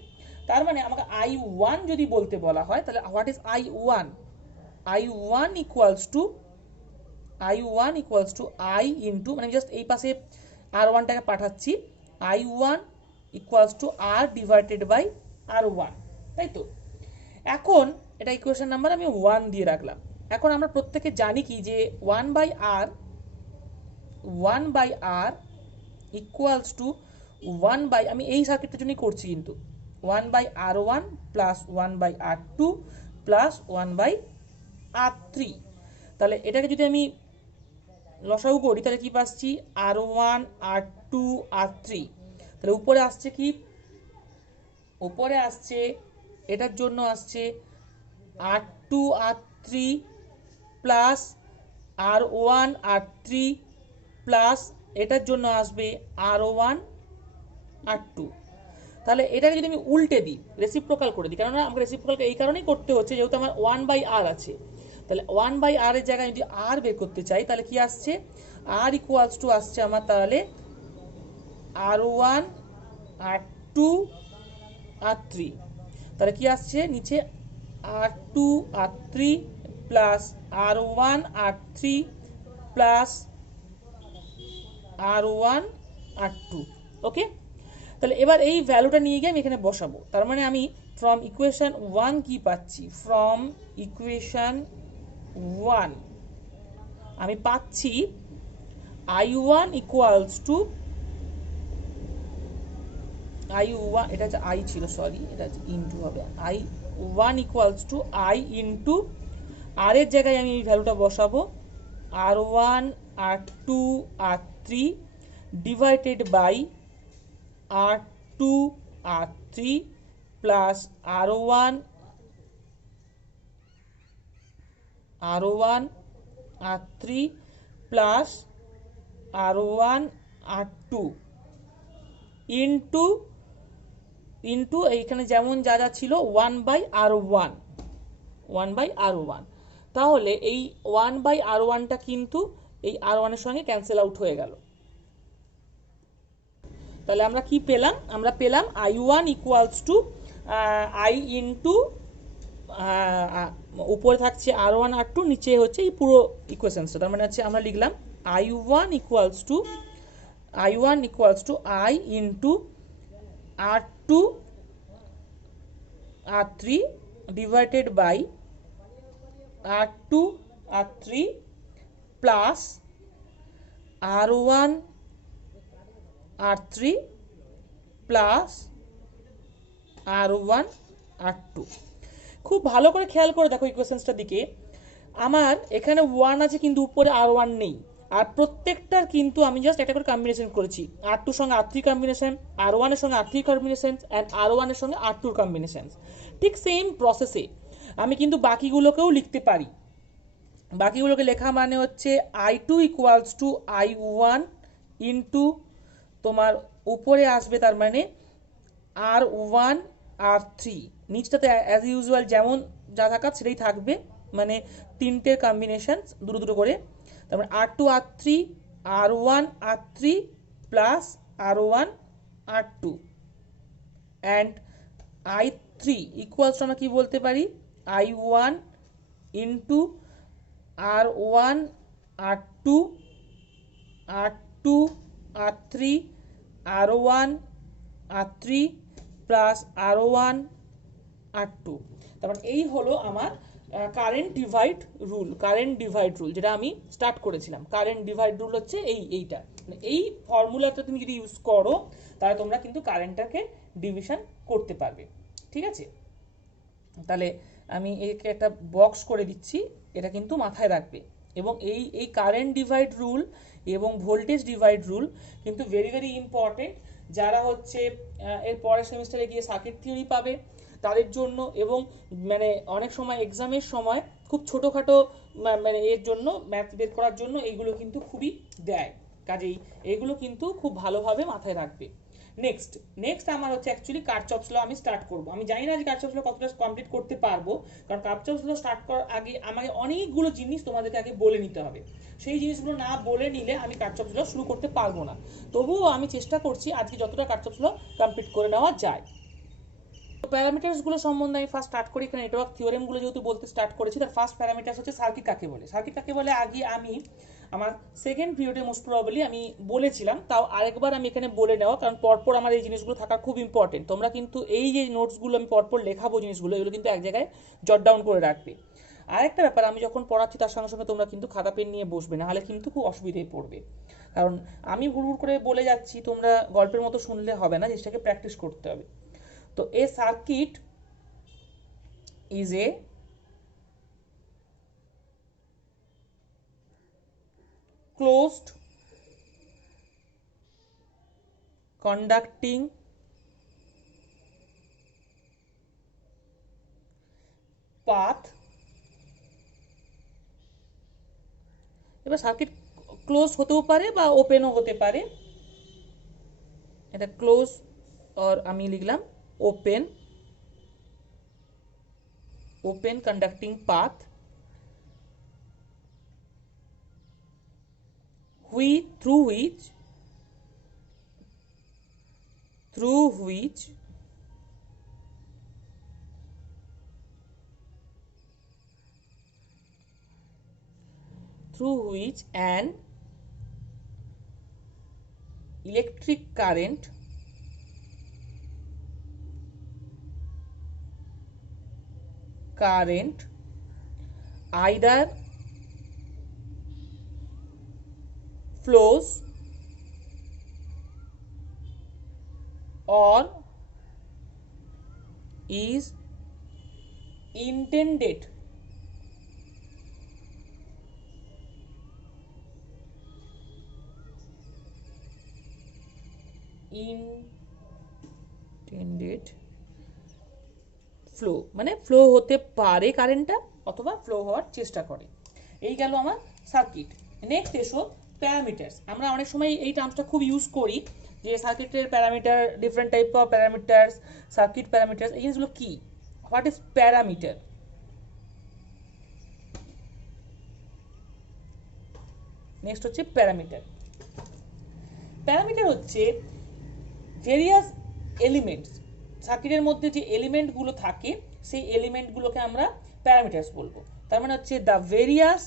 তার মানে আমাকে আই ওয়ান যদি বলতে বলা হয় তাহলে what is I one? I one equals to I into, মানে জাস্ট এই পাশে আর ওয়ানটাকে পাঠাচ্ছি, I one equals to R divided by R one, তাই তো? এখন এটা ইকুয়েশন নাম্বার আমি 1 দিয়ে রাখলাম। এখন আমরা প্রত্যেকে জানি কি যে 1 by R equals to 1 by, আমি এই সার্কিটটার জন্যই করছি কিন্তু, 1 by R one plus 1 by R two plus 1 by R three. তাহলে এটাকে যদি আমি লসাগু করি তাহলে কি পাচ্ছি? R one R two R three. তাহলে উপরে আসছে কি? উপরে আসছে এটার জন্য আসছে R two R three plus R1 R3 plus এটার জন্য আসবে R1 R2। তাহলে এটাকে যদি আমি উল্টে দিই, রেসিপ্রোকাল করে দিই, কেননা আমাকে রেসিপ্রোকাল এই কারণেই করতে হচ্ছে যেহেতু আমার 1/r আছে। তাহলে 1/r এর জায়গায় যদি r বের করতে চাই তাহলে কি আসছে, r ইকুয়ালস টু আসছে আমার তাহলে R1 R2 R3। তাহলে কি আসছে নিচে R2 R3 plus R1 R3 plus R1 R2। ওকে, তাহলে এবার এই ভ্যালুটা নিয়ে গিয়ে আমি এখানে বসাবো। তার মানে আমি ফ্রম ইকুয়েশন 1 কি পাচ্ছি, ফ্রম ইকুয়েশন 1 আমি পাচ্ছি I1 ইকুয়ালস টু I1, এটা হচ্ছে I ছিল, সরি এটা হচ্ছে ইনটু হবে, I1 equals to I into R এর জায়গায় আমি এই ভ্যালুটা বসাবো R1 R2 R3 divided by R2 R3 plus R1 R3 plus R1 R2 into into এইখানে যেমন যা যা ছিল 1/R1। তাহলে এই 1/R1টা কিন্তু এই R1 এর সঙ্গে ক্যান্সেল আউট হয়ে গেল। তাহলে আমরা কি পেলাম, আমরা পেলাম I1 equals to I into উপরে থাকছে R1 R2, নিচে হচ্ছে এই পুরো ইকুয়েশনসটা। তার মানে হচ্ছে আমরা লিখলাম I1 equals to I into R2 R3 divided by R2 R3 plus R1 R3 plus R1 R2। খুব ভালো করে খেয়াল করে দেখো ইকুয়েশনসটার দিকে, আমার এখানে 1 আছে কিন্তু উপরে R1 নেই, আর প্রত্যেকটার কিন্তু আমি জাস্ট একটা করে কম্বিনেশন করেছি। R2 এর সঙ্গে R3 কম্বিনেশন, R1 এর সঙ্গে R3 কম্বিনেশন অ্যান্ড R1 এর সঙ্গে R2 কম্বিনেশন। ঠিক সেম প্রসেসে আমি কিন্তু বাকিগুলোকেও লিখতে পারি। বাকিগুলোকে লেখা মানে হচ্ছে I2 equals two I1 into তোমার উপরে আসবে তার মানে R1 R3, নিচটাতে অ্যাজ ইউজুয়াল যেমন যা থাকার সেটাই থাকবে, মানে তিনটের কম্বিনেশন দুটো দুটো করে। তারপরে R2 R3 R1 R3 plus R1 R2 and I3 equals two আমরা কি বলতে পারি I1 into R1 R2 R2 R3 R1 R3 plus R1 R2। তারপর এই হলো আমার কারেন্ট ডিভাইড রুল যেটা আমি স্টার্ট করেছিলাম। কারেন্ট ডিভাইড রুল হচ্ছে এইটা, এই ফর্মুলাটা তুমি যদি ইউজ করো তাহলে তোমরা কিন্তু কারেন্টটাকে ডিভিশন করতে পারবে। ঠিক আছে, তাহলে আমি একে একটা বক্স করে দিচ্ছি, এটা কিন্তু মাথায় রাখবে। এবং এই কারেন্ট ডিভাইড রুল এবং ভোল্টেজ ডিভাইড রুল কিন্তু ভেরি ভেরি ইম্পর্টেন্ট যারা হচ্ছে এর পরের সেমিস্টারে গিয়ে সার্কিট থিওরি পাবে তাদের জন্য, এবং মানে অনেক সময় এক্সামের সময় খুব ছোটোখাটো মানে এর জন্য ম্যাথ বের করার জন্য এইগুলো কিন্তু খুবই দেয়, কাজেই এগুলো কিন্তু খুব ভালোভাবে মাথায় রাখবে। নেক্সট আমার হচ্ছে অ্যাকচুয়ালি কারচপস ল আমি স্টার্ট করব। আমি জানি না যে কারচপস ল কতটা কমপ্লিট করতে পারবো, কারণ কারচপস ল স্টার্ট করার আগে আমাকে অনেকগুলো জিনিস তোমাদেরকে আগে বলে নিতে হবে। সেই জিনিসগুলো না বলে নিলে আমি কারচপস ল শুরু করতে পারবো না। তবুও আমি চেষ্টা করছি আজকে যতটা কারচপস ল কমপ্লিট করে নেওয়া যায়। প্যারামিটারসগুলো সম্বন্ধে আমি ফার্স্ট স্টার্ট করি। এখানে নেটওয়ার্ক থিওরেমগুলো যেহেতু বলতে স্টার্ট করেছি, তার ফার্স্ট প্যারামিটারস হচ্ছে সার্কিট কাকে বলে। সার্কিট কাকে বলে আগে আমি আমার সেকেন্ড পিরিয়ডে মোস্ট প্রবাবলি আমি বলেছিলাম, তাও আরেকবার আমি এখানে বলে নেওয়া, কারণ পরপর আমার এই জিনিসগুলো থাকা খুব ইম্পর্টেন্ট। তোমরা কিন্তু এই যে নোটসগুলো আমি পরপর লেখাবো জিনিসগুলো, এগুলো কিন্তু এক জায়গায় জট ডাউন করে রাখবে। আরেকটা ব্যাপার, আমি যখন পড়াচ্ছি তার সঙ্গে সঙ্গে তোমরা কিন্তু খাতা পেন নিয়ে বসবে, না হলে কিন্তু খুব অসুবিধায় পড়বে। কারণ আমি হুড় করে বলে যাচ্ছি, তোমরা গল্পের মতো শুনলে হবে না, জিনিসটাকে প্র্যাকটিস করতে হবে। তো a circuit is a closed conducting path এবার সার্কিট ক্লোজ হতেও পারে বা ওপেনও হতে পারে, এটা ক্লোজ আর আমি লিখলাম open, open conducting path through which an electric current either flows or is intended flow, মানে ফ্লো হতে পারে কারেন্টটা অথবা ফ্লো হওয়ার চেষ্টা করে। এই গেল আমার সার্কিট। নেক্সট এসো প্যারামিটার্স। আমরা অনেক সময় এই টার্মসটা খুব ইউজ করি যে সার্কিটের parameter, different type of parameters, circuit parameters, এই জিনিসগুলো কি? What is parameter? নেক্সট হচ্ছে প্যারামিটার। প্যারামিটার হচ্ছে ভেরিয়াস এলিমেন্টস, সার্কিটের মধ্যে যে এলিমেন্টগুলো থাকে সেই এলিমেন্টগুলোকে আমরা প্যারামিটার্স বলবো। তার মানে হচ্ছে the various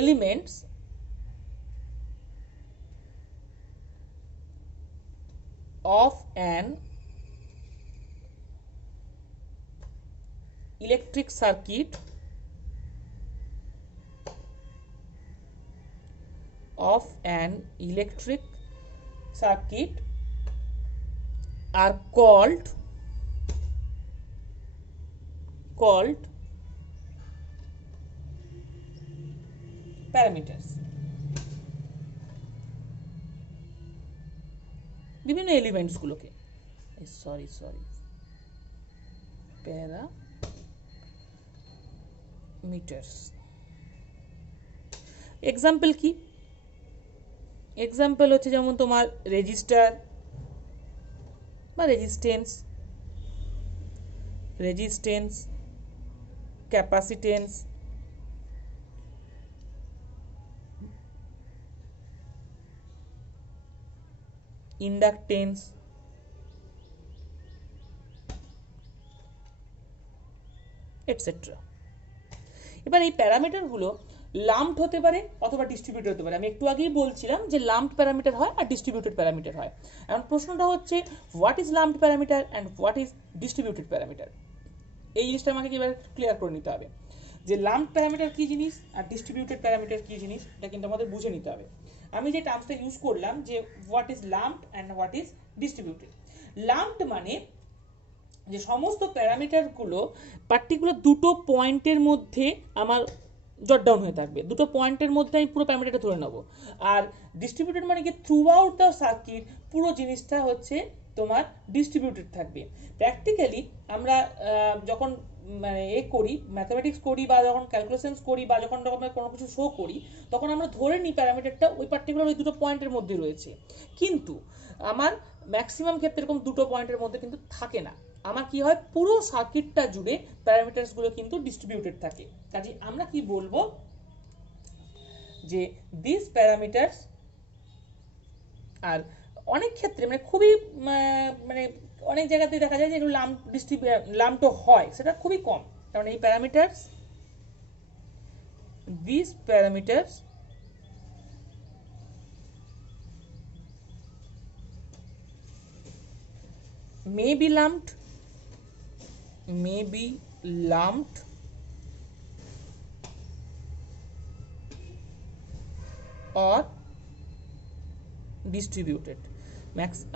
elements of an electric circuit are called parameters. বিভিন্ন এলিমেন্টস গুলোকে, সরি প্যারামিটার্স। এক্সাম্পল কি? এক্সাম্পল হচ্ছে যেমন তোমার রেজিস্টার বা রেজিস্টেন্স, ক্যাপাসিটেন্স, ইন্ডাকটেন্স, এটসেট্রা। এবার এই প্যারামিটারগুলো লাম্পড হতে পারে অথবা ডিস্ট্রিবিউটেড হতে পারে। আমি একটু আগেই বলছিলাম যে লাম্পড প্যারামিটার হয় আর ডিস্ট্রিবিউটেড প্যারামিটার হয়। এখন প্রশ্নটা হচ্ছে what is lumped parameter and what is distributed parameter. এই জিনিসটা আমাকে এবার ক্লিয়ার করে নিতে হবে যে লাম্পড প্যারামিটার কী জিনিস আর ডিস্ট্রিবিউটেড প্যারামিটার কী জিনিস, এটা কিন্তু আমাদের বুঝে নিতে হবে। আমি যে টার্মসটা ইউজ করলাম যে what is lumped and what is distributed. Lumped মানে যে সমস্ত প্যারামিটারগুলো পার্টিকুলার দুটো পয়েন্টের মধ্যে আমার জট ডাউন হয়ে থাকবে, দুটো পয়েন্টের মধ্যে আমি পুরো প্যারামিটারটা ধরে নেব। আর ডিস্ট্রিবিউটেড মানে কি থ্রু আউট দ্য সার্কিট পুরো জিনিসটা হচ্ছে তোমার ডিস্ট্রিবিউটেড থাকবে। প্র্যাকটিক্যালি আমরা যখন মানে করি, ম্যাথামেটিক্স করি বা যখন ক্যালকুলেশনস করি বা যখন কোনো কিছু শো করি, তখন আমরা ধরে নিই প্যারামিটারটা ওই পার্টিকুলার ওই দুটো পয়েন্টের মধ্যে রয়েছে। কিন্তু আমার ম্যাক্সিমাম ক্ষেত্রে এরকম দুটো পয়েন্টের মধ্যে কিন্তু থাকে না। আমার কি হয়, পুরো সার্কিটটা জুড়ে প্যারামিটারসগুলো কিন্তু ডিস্ট্রিবিউটেড থাকে। কাজে আমরা কি বলবো যে দিস প্যারামিটারস, আর অনেক ক্ষেত্রে মানে খুবই মানে অনেক জায়গাতে দেখা যায় যে এগুলো লাম্পড হয়, সেটা খুবই কম। কারণ এই parameters, this parameters may be lumped or distributed.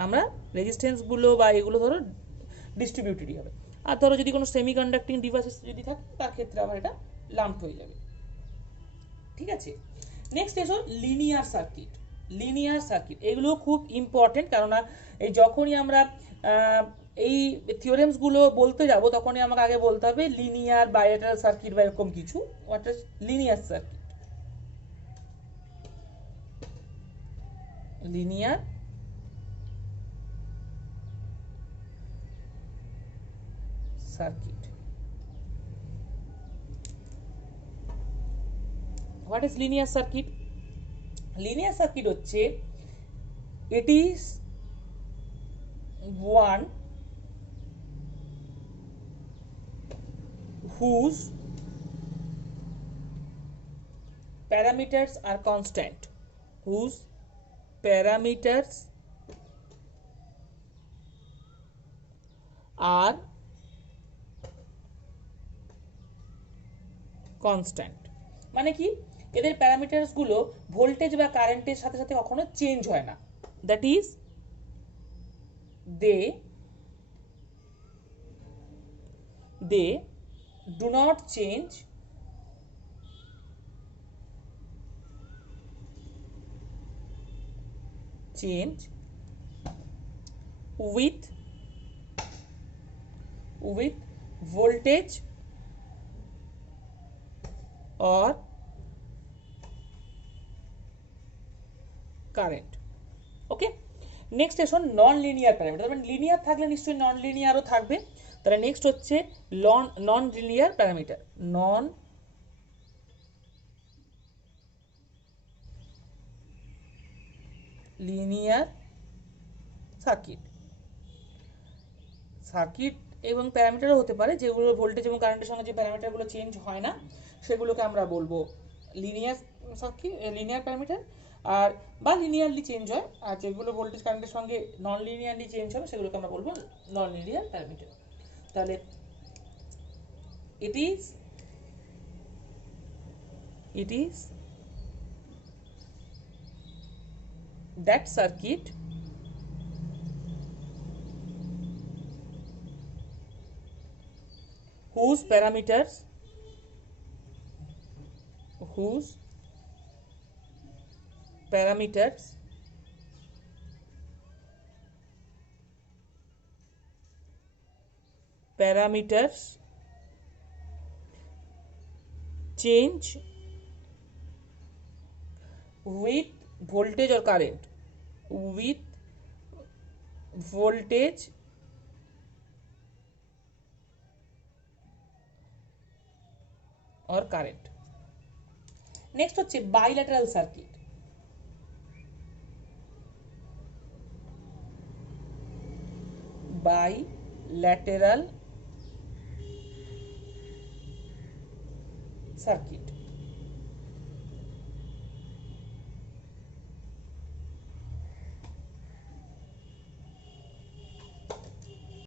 আমরা রেজিস্ট্যান্সগুলো বা এগুলো ধরো ডিস্ট্রিবিউটেডই হবে। আর ধরো যদি কোনো সেমি কন্ডাক্টিং ডিভাইসেস যদি থাকে তার ক্ষেত্রে আবার এটা লাম্পড হয়ে যাবে। ঠিক আছে, নেক্সট এসো লিনিয়ার সার্কিট। এগুলো খুব ইম্পর্টেন্ট, কেননা এই যখনই আমরা এই থিওরেমস গুলো বলতে যাব তখনই আমাকে আগে বলতে হবে লিনিয়ার বাইলেটারাল সার্কিট বা এরকম কিছু। What is linear circuit? Linear circuit. What is linear circuit? Linear circuit হচ্ছে it is one whose parameters are constant, whose parameters are constant। মানে কি, এদের প্যারামিটারস গুলো ভোল্টেজ বা কারেন্টের সাথে সাথে কখনো চেঞ্জ হয় না। That is they do not change with voltage or current. Okay, next এসো নন লিনিয়ার প্যারামিটার। মানে লিনিয়ার থাকলে নিশ্চয়ই নন লিনিয়ারও থাকবে। তাহলে নেক্সট হচ্ছে non linear parameter. Non linear circuit. Circuit এবং প্যারামিটারও হতে পারে, যেগুলো ভোল্টেজ এবং কারেন্টের সঙ্গে যে প্যারামিটারগুলো চেঞ্জ হয় না সেগুলোকে আমরা বলবো লিনিয়ার সার্কিট, লিনিয়ার প্যারামিটার। আর বা লিনিয়ারলি চেঞ্জ হয়, আর যেগুলো ভোল্টেজ কারেন্টের সঙ্গে নন লিনিয়ারলি চেঞ্জ হবে সেগুলোকে আমরা বলবো নন লিনিয়ার প্যারামিটার। তাহলে it is that circuit whose parameters change with voltage or current, with voltage or current। Next হচ্ছে bilateral circuit. Bilateral circuit.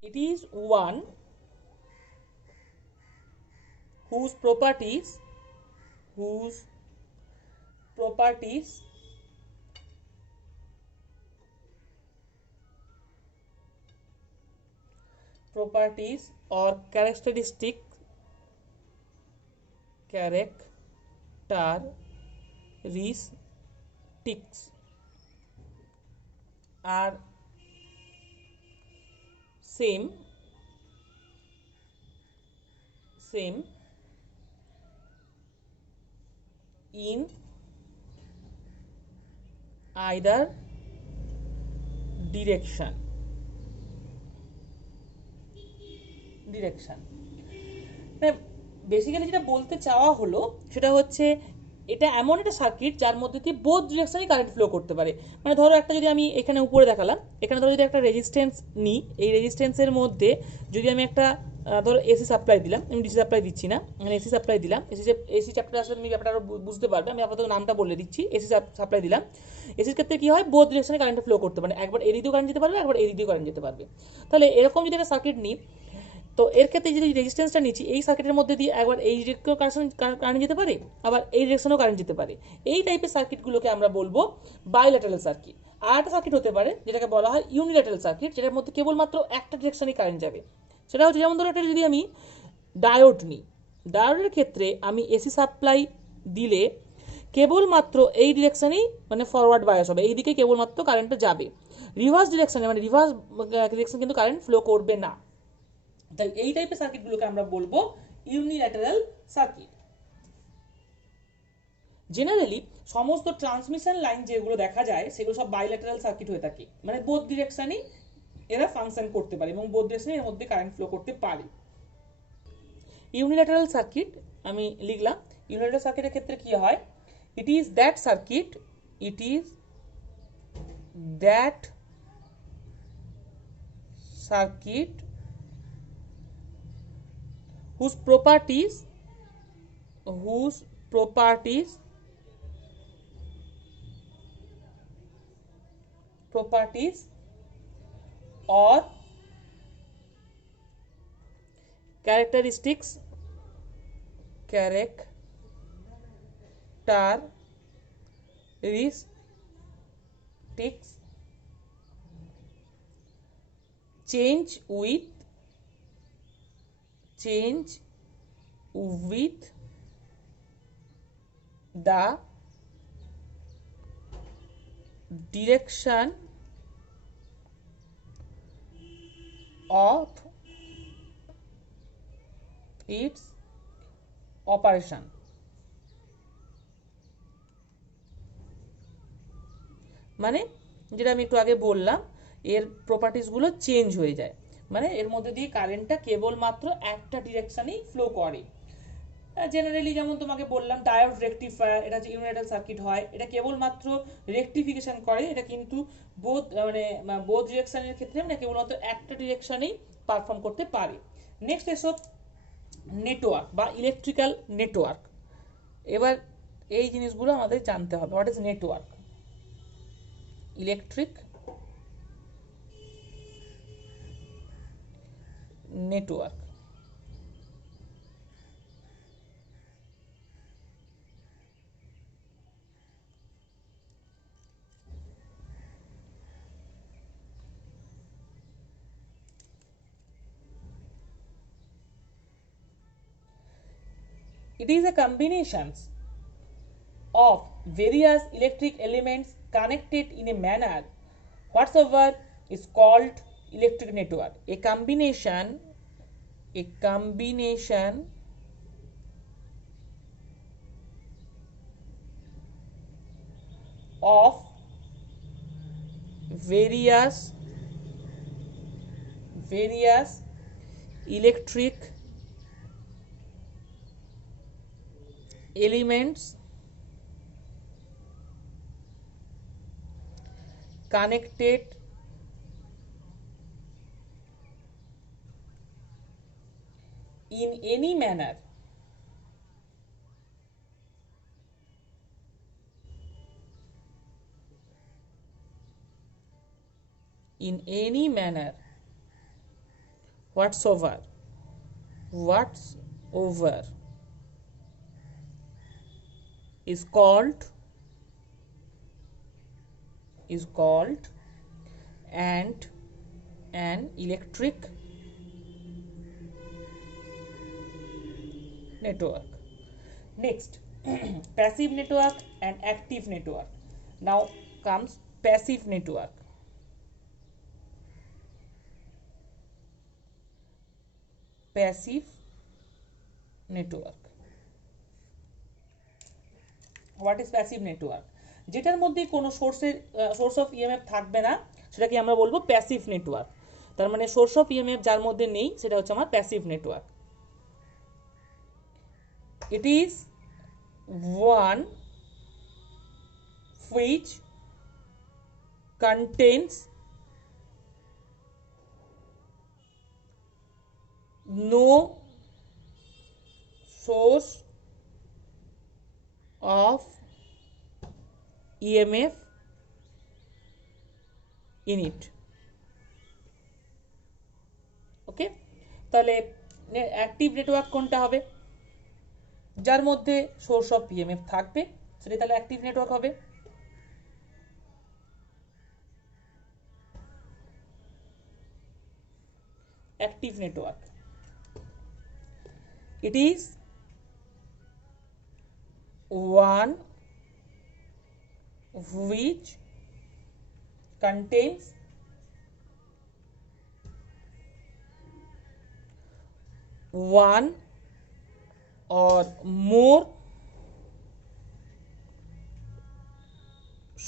It is one whose properties or characteristics are same in either direction। Basically যেটা বলতে চাওয়া হলো সেটা হচ্ছে এটা এমন একটা সার্কিট যার মধ্যে দিয়ে বোথ ডিরেকশনই কারেন্ট ফ্লো করতে পারে। মানে ধরো একটা, যদি আমি এখানে উপরে দেখালাম, এখানে ধরো যদি একটা রেজিস্ট্যান্স নিই, এই রেজিস্ট্যান্সের মধ্যে যদি আমি একটা ধরো এসি সাপ্লাই দিলাম, আমি ডিসি সাপ্লাই দিচ্ছি না, মানে এসি সাপ্লাই দিলাম। এসি চ্যাপ্টার আসলে তুমি ব্যাপারটা বুঝতে পারবে, আমি আপাতত নামটা বলে দিচ্ছি। এসি সাপ্লাই দিলাম, এসির ক্ষেত্রে কি হয়, বোথ ডিরেকশনে কারেন্ট ফ্লো করতে পারে, একবার এদিকেও কারেন্ট যেতে পারবে, একবার এদিকেও কারেন্ট যেতে পারবে। তাহলে এরকম যদি একটা সার্কিট নিই, তো এর ক্ষেত্রে যদি রেজিস্ট্যান্সটা নিচ্ছি, এই সার্কিটের মধ্যে দিয়ে একবার এই ডিরেকশনেও কারেন্ট যেতে পারে, আবার এই ডিরেকশনেও কারেন্ট যেতে পারে। এই টাইপের সার্কিটগুলোকে আমরা বলবো বাইল্যাটারাল সার্কিট। আর একটা সার্কিট হতে পারে যেটাকে বলা হয় ইউনিল্যাটারাল সার্কিট, যেটার মধ্যে কেবলমাত্র একটা ডিরেকশনেই কারেন্ট যাবে। সেটা হচ্ছে যেমন ধরো, এটা যদি আমি ডায়োড নিই, ডায়োডের ক্ষেত্রে আমি এসি সাপ্লাই দিলে কেবলমাত্র এই ডিরেকশনেই মানে ফরওয়ার্ড বায়াস হবে, এই দিকে কেবলমাত্র কারেন্টটা যাবে। রিভার্স ডিরেকশনে মানে রিভার্স ডিরেকশন কিন্তু কারেন্ট ফ্লো করবে না। তাই এই টাইপের সার্কিটগুলোকে আমরা বলবো ইউনিল্যাটারাল সার্কিট। জেনারেলি সমস্ত ট্রান্সমিশন লাইন যেগুলো দেখা যায় সেগুলো সব বাইল্যাটারাল সার্কিট হয়ে থাকে, মানে বোথ ডিরেকশনই এরা ফাংশন করতে পারে এবং বোথ ডিরেকশনে এর মধ্যে কারেন্ট ফ্লো করতে পারে। ইউনিল্যাটারাল সার্কিট আমি লিখলাম। ইউনিল্যাটারাল সার্কিটের ক্ষেত্রে কি হয়, it is that circuit whose properties or characteristics change with the direction of its operation। মানে যেটা আমি একটু আগে বললাম, এর প্রপার্টিসগুলো চেঞ্জ হয়ে যায়, মানে এর মধ্যে দিয়ে কারেন্টটা কেবলমাত্র একটা ডিরেকশনেই ফ্লো করে। জেনারেলি যেমন তোমাকে বললাম ডায়োড রেকটিফায়ার, এটা যে ইউনিল্যাটারাল সার্কিট হয়, এটা কেবলমাত্র রেকটিফিকেশন করে, এটা কিন্তু বোথ ডিরেকশনের ক্ষেত্রে মানে কেবলমাত্র একটা ডিরেকশনেই পারফর্ম করতে পারে। নেক্সট এসব নেটওয়ার্ক বা ইলেকট্রিক্যাল নেটওয়ার্ক। এবার এই জিনিসগুলো আমাদের জানতে হবে। What is network? Electric network, it is a combination of various electric elements connected in a manner whatsoever is called electric network। A combination of various electric elements connected in any manner whatsoever is called an electric network। Next, passive network and active network। Now comes passive network। What is passive network? যেটার মধ্যে কোনো source of EMF থাকবে না সেটাকে আমরা বলবো passive network. তার মানে সোর্স অফ ইএমএফ যার মধ্যে নেই সেটা হচ্ছে আমার passive network. It is one which contains no source of EMF in it। ওকে, তাহলে অ্যাক্টিভ নেটওয়ার্ক কোনটা হবে? যার মধ্যে সোর্স অফ ইএমএফ থাকবে সেটা তাহলে অ্যাক্টিভ নেটওয়ার্ক হবে। Active network, it is one which contains one or more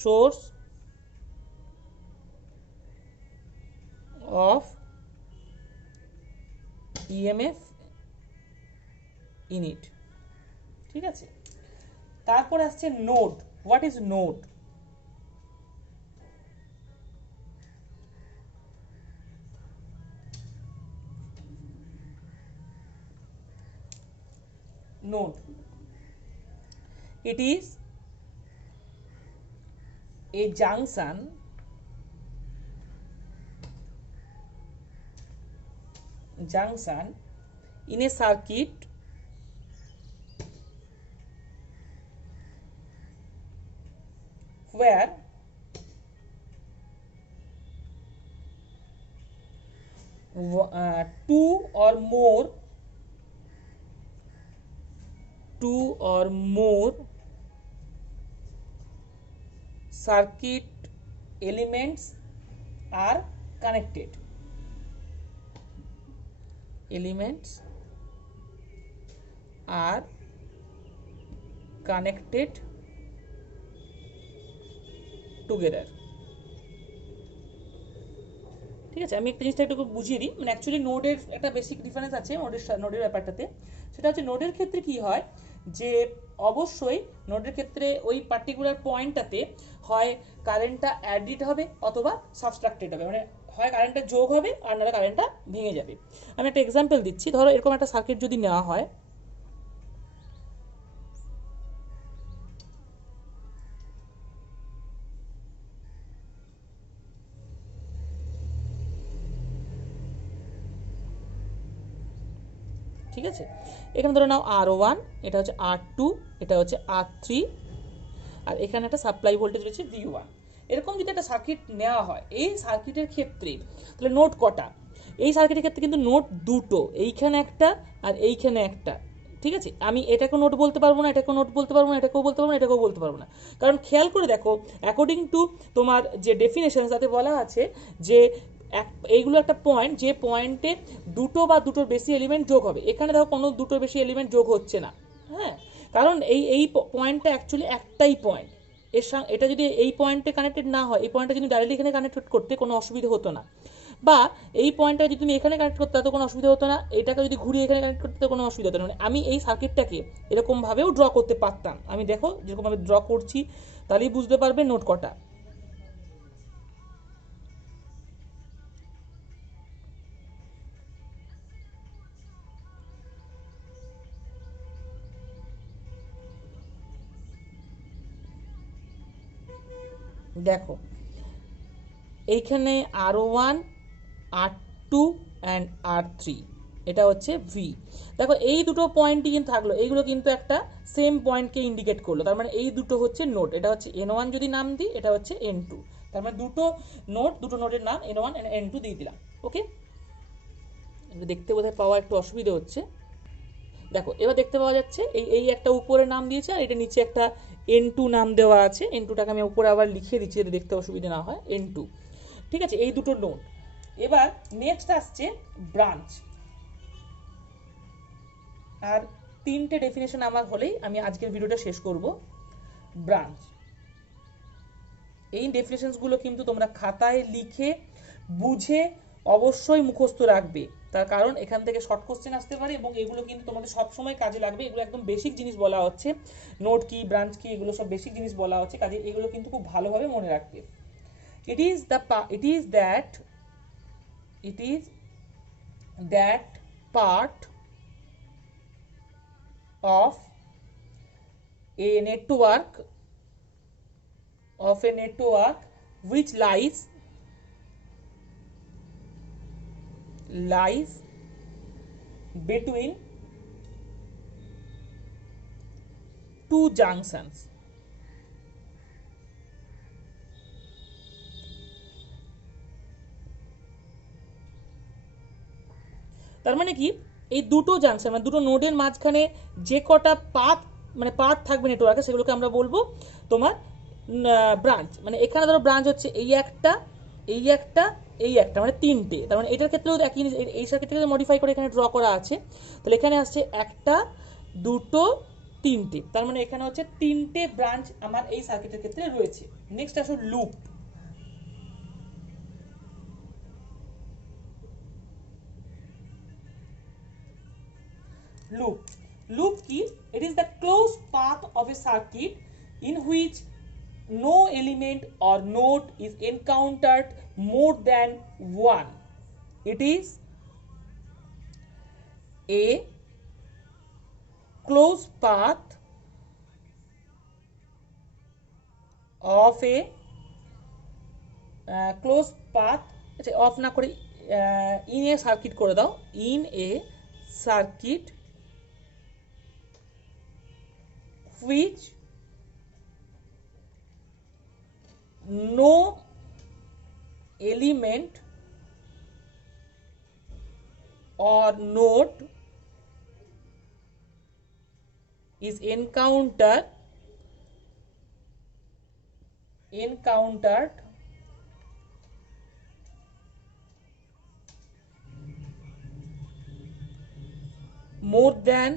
source of EMF in it। ঠিক আছে, তারপর আসছে node. What is node? node, it is a junction in a circuit where two or more circuit elements are connected। Elements are connected together। ঠিক আছে, আমি একটা জিনিসটা একটু বুঝিয়ে দিই। মানে অ্যাকচুয়ালি নোডের একটা বেসিক ডিফারেন্স আছে নোডের ব্যাপারটাতে। সেটা হচ্ছে নোডের ক্ষেত্রে কি হয় যে অবশ্যই নোডের ক্ষেত্রে ওই পার্টিকুলার পয়েন্টটাতে হয় কারেন্টটা অ্যাডিড হবে অথবা সাবস্ট্রাক্টেড হবে, মানে হয় কারেন্টটা যোগ হবে আর নাহলে কারেন্টটা ভেঙে যাবে। আমি একটা এক্সাম্পল দিচ্ছি। ধরো এরকম একটা সার্কিট যদি নেওয়া হয়, ঠিক আছে, এখানে ধরে নাও R1, এটা হচ্ছে R2, এটা হচ্ছে R3, আর এখানে একটা সাপ্লাই ভোল্টেজ রয়েছে V1। এরকম যদি একটা সার্কিট নেওয়া হয়, এই সার্কিটের ক্ষেত্রে তাহলে নোড কটা? এই সার্কিটের ক্ষেত্রে কিন্তু নোড দুটো, এইখানে একটা আর এইখানে একটা। ঠিক আছে, আমি এটাকে নোট বলতে পারবো না, এটাকেও নোট বলতে পারবো না, এটাকেও বলতে পারবো না, এটাকেও বলতে পারবো না। কারণ খেয়াল করে দেখো, অ্যাকর্ডিং টু তোমার যে ডেফিনেশন, তাতে বলা আছে যে এইগুলো একটা পয়েন্ট, যে পয়েন্টে দুটো বা দুটোর বেশি এলিমেন্ট যোগ হবে। এখানে দেখো কোনো দুটোর বেশি এলিমেন্ট যোগ হচ্ছে না। হ্যাঁ, কারণ এই পয়েন্টটা অ্যাকচুয়ালি একটাই পয়েন্ট। এর সঙ্গে এটা যদি এই পয়েন্টে কানেক্টেড না হয়, এই পয়েন্টটা যদি ডাইরেক্টলি এখানে কানেক্টেড করতে কোনো অসুবিধা হতো না, বা এই পয়েন্টটা যদি তুমি এখানে কানেক্ট করতে তাতে কোনো অসুবিধা হতো না, এটাকে যদি ঘুরিয়ে এখানে কানেক্ট করতে কোনো অসুবিধা হতো না। মানে আমি এই সার্কিটটাকে এরকমভাবেও ড্র করতে পারতাম। আমি দেখো যেরকমভাবে ড্র করছি তাহলেই বুঝতে পারবে নোট কটা। দেখো এইখানে R1, R2 অ্যান্ড R3, এটা হচ্ছে V। দেখো এই দুটো পয়েন্টই কিন্তু থাকলো, এইগুলো কিন্তু একটা সেম পয়েন্টকে ইন্ডিকেট করলো। তার মানে এই দুটো হচ্ছে নোড। এটা হচ্ছে N1 যদি নাম দিই, এটা হচ্ছে N2। তার মানে দুটো নোডের নাম N1 and N2 দিয়ে দিলাম। ওকে, দেখতে বোধহয় পাওয়া একটু অসুবিধা হচ্ছে। দেখো এবার দেখতে পাওয়া যাচ্ছে এই একটা উপরে নাম দিয়েছে আর এটা নিচে একটা N2 নাম দেওয়া আছে। N2টাকে আমি উপরে আবার লিখে দিচ্ছি যাতে দেখতে অসুবিধা না হয়, N2। ঠিক আছে, এই দুটো নোড। এবার নেক্সট আসছে ব্রাঞ্চ। আর তিনটে ডেফিনেশন আমার হলেই আমি আজকের ভিডিওটা শেষ করব। ব্রাঞ্চ, এই ডেফিনেশনসগুলো কিন্তু তোমরা খাতায় লিখে বুঝে অবশ্যই মুখস্থ রাখবে, তার কারণ এখান থেকে শর্ট কোশ্চেন আসতে পারে এবং এগুলো কিন্তু তোমাদের সবসময় কাজে লাগবে। এগুলো একদম বেসিক জিনিস বলা হচ্ছে, নোড কি, ব্রাঞ্চ কি, এগুলো সব বেসিক জিনিস বলা হচ্ছে, কাজে এগুলো কিন্তু খুব ভালোভাবে মনে রাখবে। it is that part of a network which lies between two junctions। তার মানে কি, এই দুটো জাংশন মানে দুটো নোডের মাঝখানে যে কটা পাথ থাকবে নেটওয়ার্কে, সেগুলোকে আমরা বলবো তোমার ব্রাঞ্চ। মানে এখানে ধরো ব্রাঞ্চ হচ্ছে এই একটা এই একটা, মানে তিনটে। তার মানে এটার ক্ষেত্রেও একই, এই সার্কিটটাকে মডিফাই করে এখানে ড্র করা আছে। তাহলে এখানে আসছে একটা, দুটো, তিনটে। তার মানে এখানে হচ্ছে তিনটে ব্রাঞ্চ আমার এই সার্কিটের ক্ষেত্রে রয়েছে। নেক্সট আসো loop. Loop. Loop key, it is the closed path of a circuit in which no element or node is encountered more than one. It is a closed path of a closed path, আচ্ছা of না করে in a circuit করে দাও, in a circuit which no element or node is encountered more than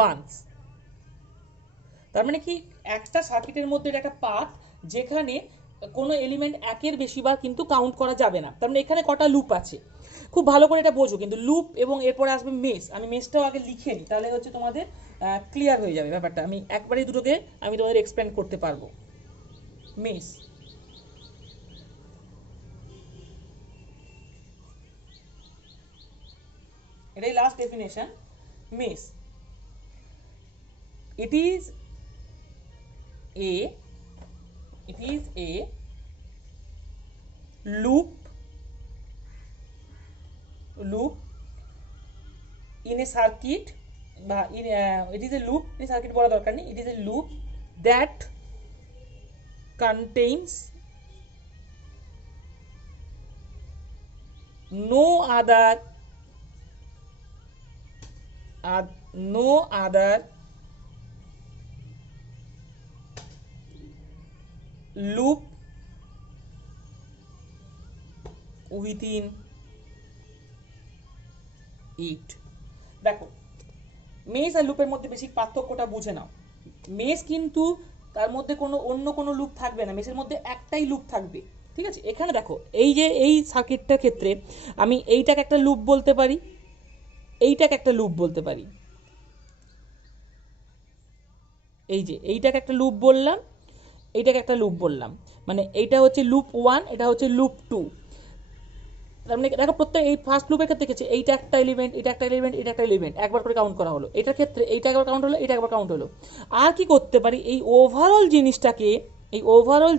once. তার মানে কি, একটা সার্কিটের মধ্যে একটা পাথ যেখানে কোনো এলিমেন্ট একের বেশি বার কিন্তু কাউন্ট করা যাবে না। তার মানে এখানে কটা লুপ আছে, খুব ভালো করে এটা বোঝো কিন্তু। লুপ এবং এরপরে আসবে মেশ। আমি মেশটাও আগে লিখে নিই, তাহলে হচ্ছে তোমাদের ক্লিয়ার হয়ে যাবে ব্যাপারটা। আমি একবারেই দুটোকে আমি তোমাদের এক্সপ্লেন করতে পারবো। মেশ, এটাই last definition. Mesh, it is a loop in a circuit, বা it is a loop in a circuit বলা দরকার নেই, it is a loop that contains no other loop within it. দেখো, মেশ আর লুপের মধ্যে বেসিক পার্থক্যটা বুঝে নাও। মেশ কিন্তু তার মধ্যে কোনো অন্য কোনো লুপ থাকবে না, মেশের মধ্যে একটাই লুপ থাকবে। ঠিক আছে, এখানে দেখো এই যে এই সার্কিটটার ক্ষেত্রে আমি এইটাকে একটা লুপ বলতে পারি, এইটাকে একটা লুপ বলতে পারি। এই যে এইটাকে একটা লুপ বললাম, এইটাকে একটা লুপ বললাম, মানে এইটা হচ্ছে লুপ 1, এটা হচ্ছে লুপ 2। তার মানে দেখো প্রত্যেক এই ফার্স্ট লুপের ক্ষেত্রে দেখেছি এইটা একটা এলিমেন্ট, এটা একটা এলিমেন্ট, এটা একটা এলিমেন্ট, একবার করে কাউন্ট করা হলো। এটার ক্ষেত্রে এইটা একবার কাউন্ট হলো, এটা একবার কাউন্ট হলো। আর কি করতে পারি, এই ওভারঅল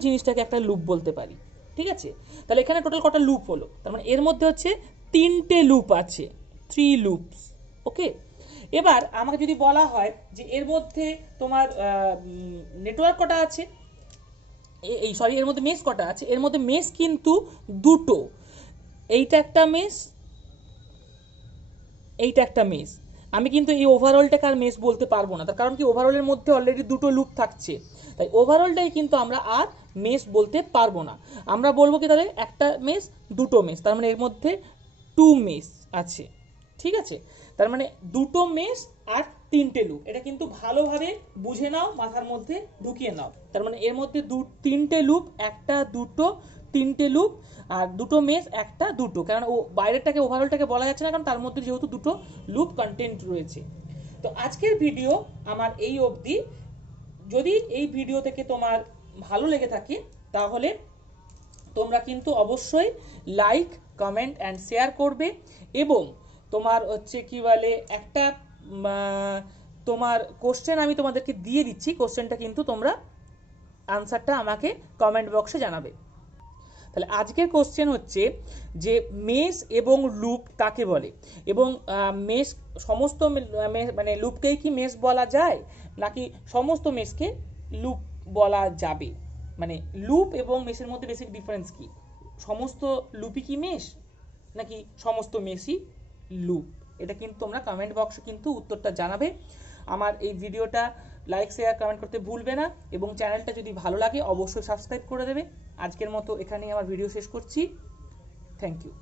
জিনিসটাকে একটা লুপ বলতে পারি। ঠিক আছে, তাহলে এখানে টোটাল কটা লুপ হলো, তার মানে এর মধ্যে হচ্ছে তিনটে লুপ আছে, 3 লুপস। ওকে, এবার আমাকে যদি বলা হয় যে এর মধ্যে তোমার নেটওয়ার্ক কটা আছে, এর মধ্যে মেশ কটা আছে, এর মধ্যে মেশ কিন্তু দুটো। এইটা একটা মেশ, এইটা একটা মেশ। আমি কিন্তু এই ওভারঅলটাকে আর মেশ বলতে পারবো না, তার কারণ কি, ওভারঅলের মধ্যে অলরেডি দুটো লুপ থাকছে। তাই ওভারঅলটাই কিন্তু আমরা আর মেশ বলতে পারবো না। আমরা বলবো কি, তাহলে একটা মেশ, দুটো মেশ, তার মানে এর মধ্যে 2 মেশ আছে। ঠিক আছে, তার মানে দুটো মেশ আর তিনটে লুপ। এটা কিন্তু ভালোভাবে বুঝে নাও, মাথার মধ্যে ঢুকিয়ে নাও। তার মানে এর মধ্যে তিনটে লুপ, একটা, দুটো, তিনটে লুপ, আর দুটো মেশ, একটা, দুটো। কারণ ও বাইরেরটাকে ওভারঅলটাকে বলা যাচ্ছে না, কারণ তার মধ্যে যেহেতু দুটো লুপ কন্টেন্ট রয়েছে। তো আজকের ভিডিও আমার এই অবধি। যদি এই ভিডিও থেকে তোমার ভালো লেগে থাকে তাহলে তোমরা কিন্তু অবশ্যই লাইক, কমেন্ট অ্যান্ড শেয়ার করবে। এবং তোমার হচ্ছে কি বলে, একটা তোমার কোশ্চেন আমি তোমাদেরকে দিয়ে দিচ্ছি, কোশ্চেনটা কিন্তু তোমরা আনসারটা আমাকে কমেন্ট বক্সে জানাবে। তাহলে আজকের কোশ্চেন হচ্ছে যে মেশ এবং লুপ কাকে বলে, এবং মেশ সমস্ত মানে লুপকেই কি মেশ বলা যায়, নাকি সমস্ত মেশকে লুপ বলা যাবে। মানে লুপ এবং মেশের মধ্যে বেসিক ডিফারেন্স কি, সমস্ত লুপই কি মেশ, নাকি সমস্ত মেশই লুপ। এটা কিন্তু তোমরা কমেন্ট বক্সে কিন্তু উত্তরটা জানাবে। আমার এই ভিডিওটা লাইক শেয়ার কমেন্ট করতে ভুলবে না, এবং চ্যানেলটা যদি ভালো লাগে অবশ্যই সাবস্ক্রাইব করে দেবে। আজকের মতো এখানেই আমার ভিডিও শেষ করছি। Thank you.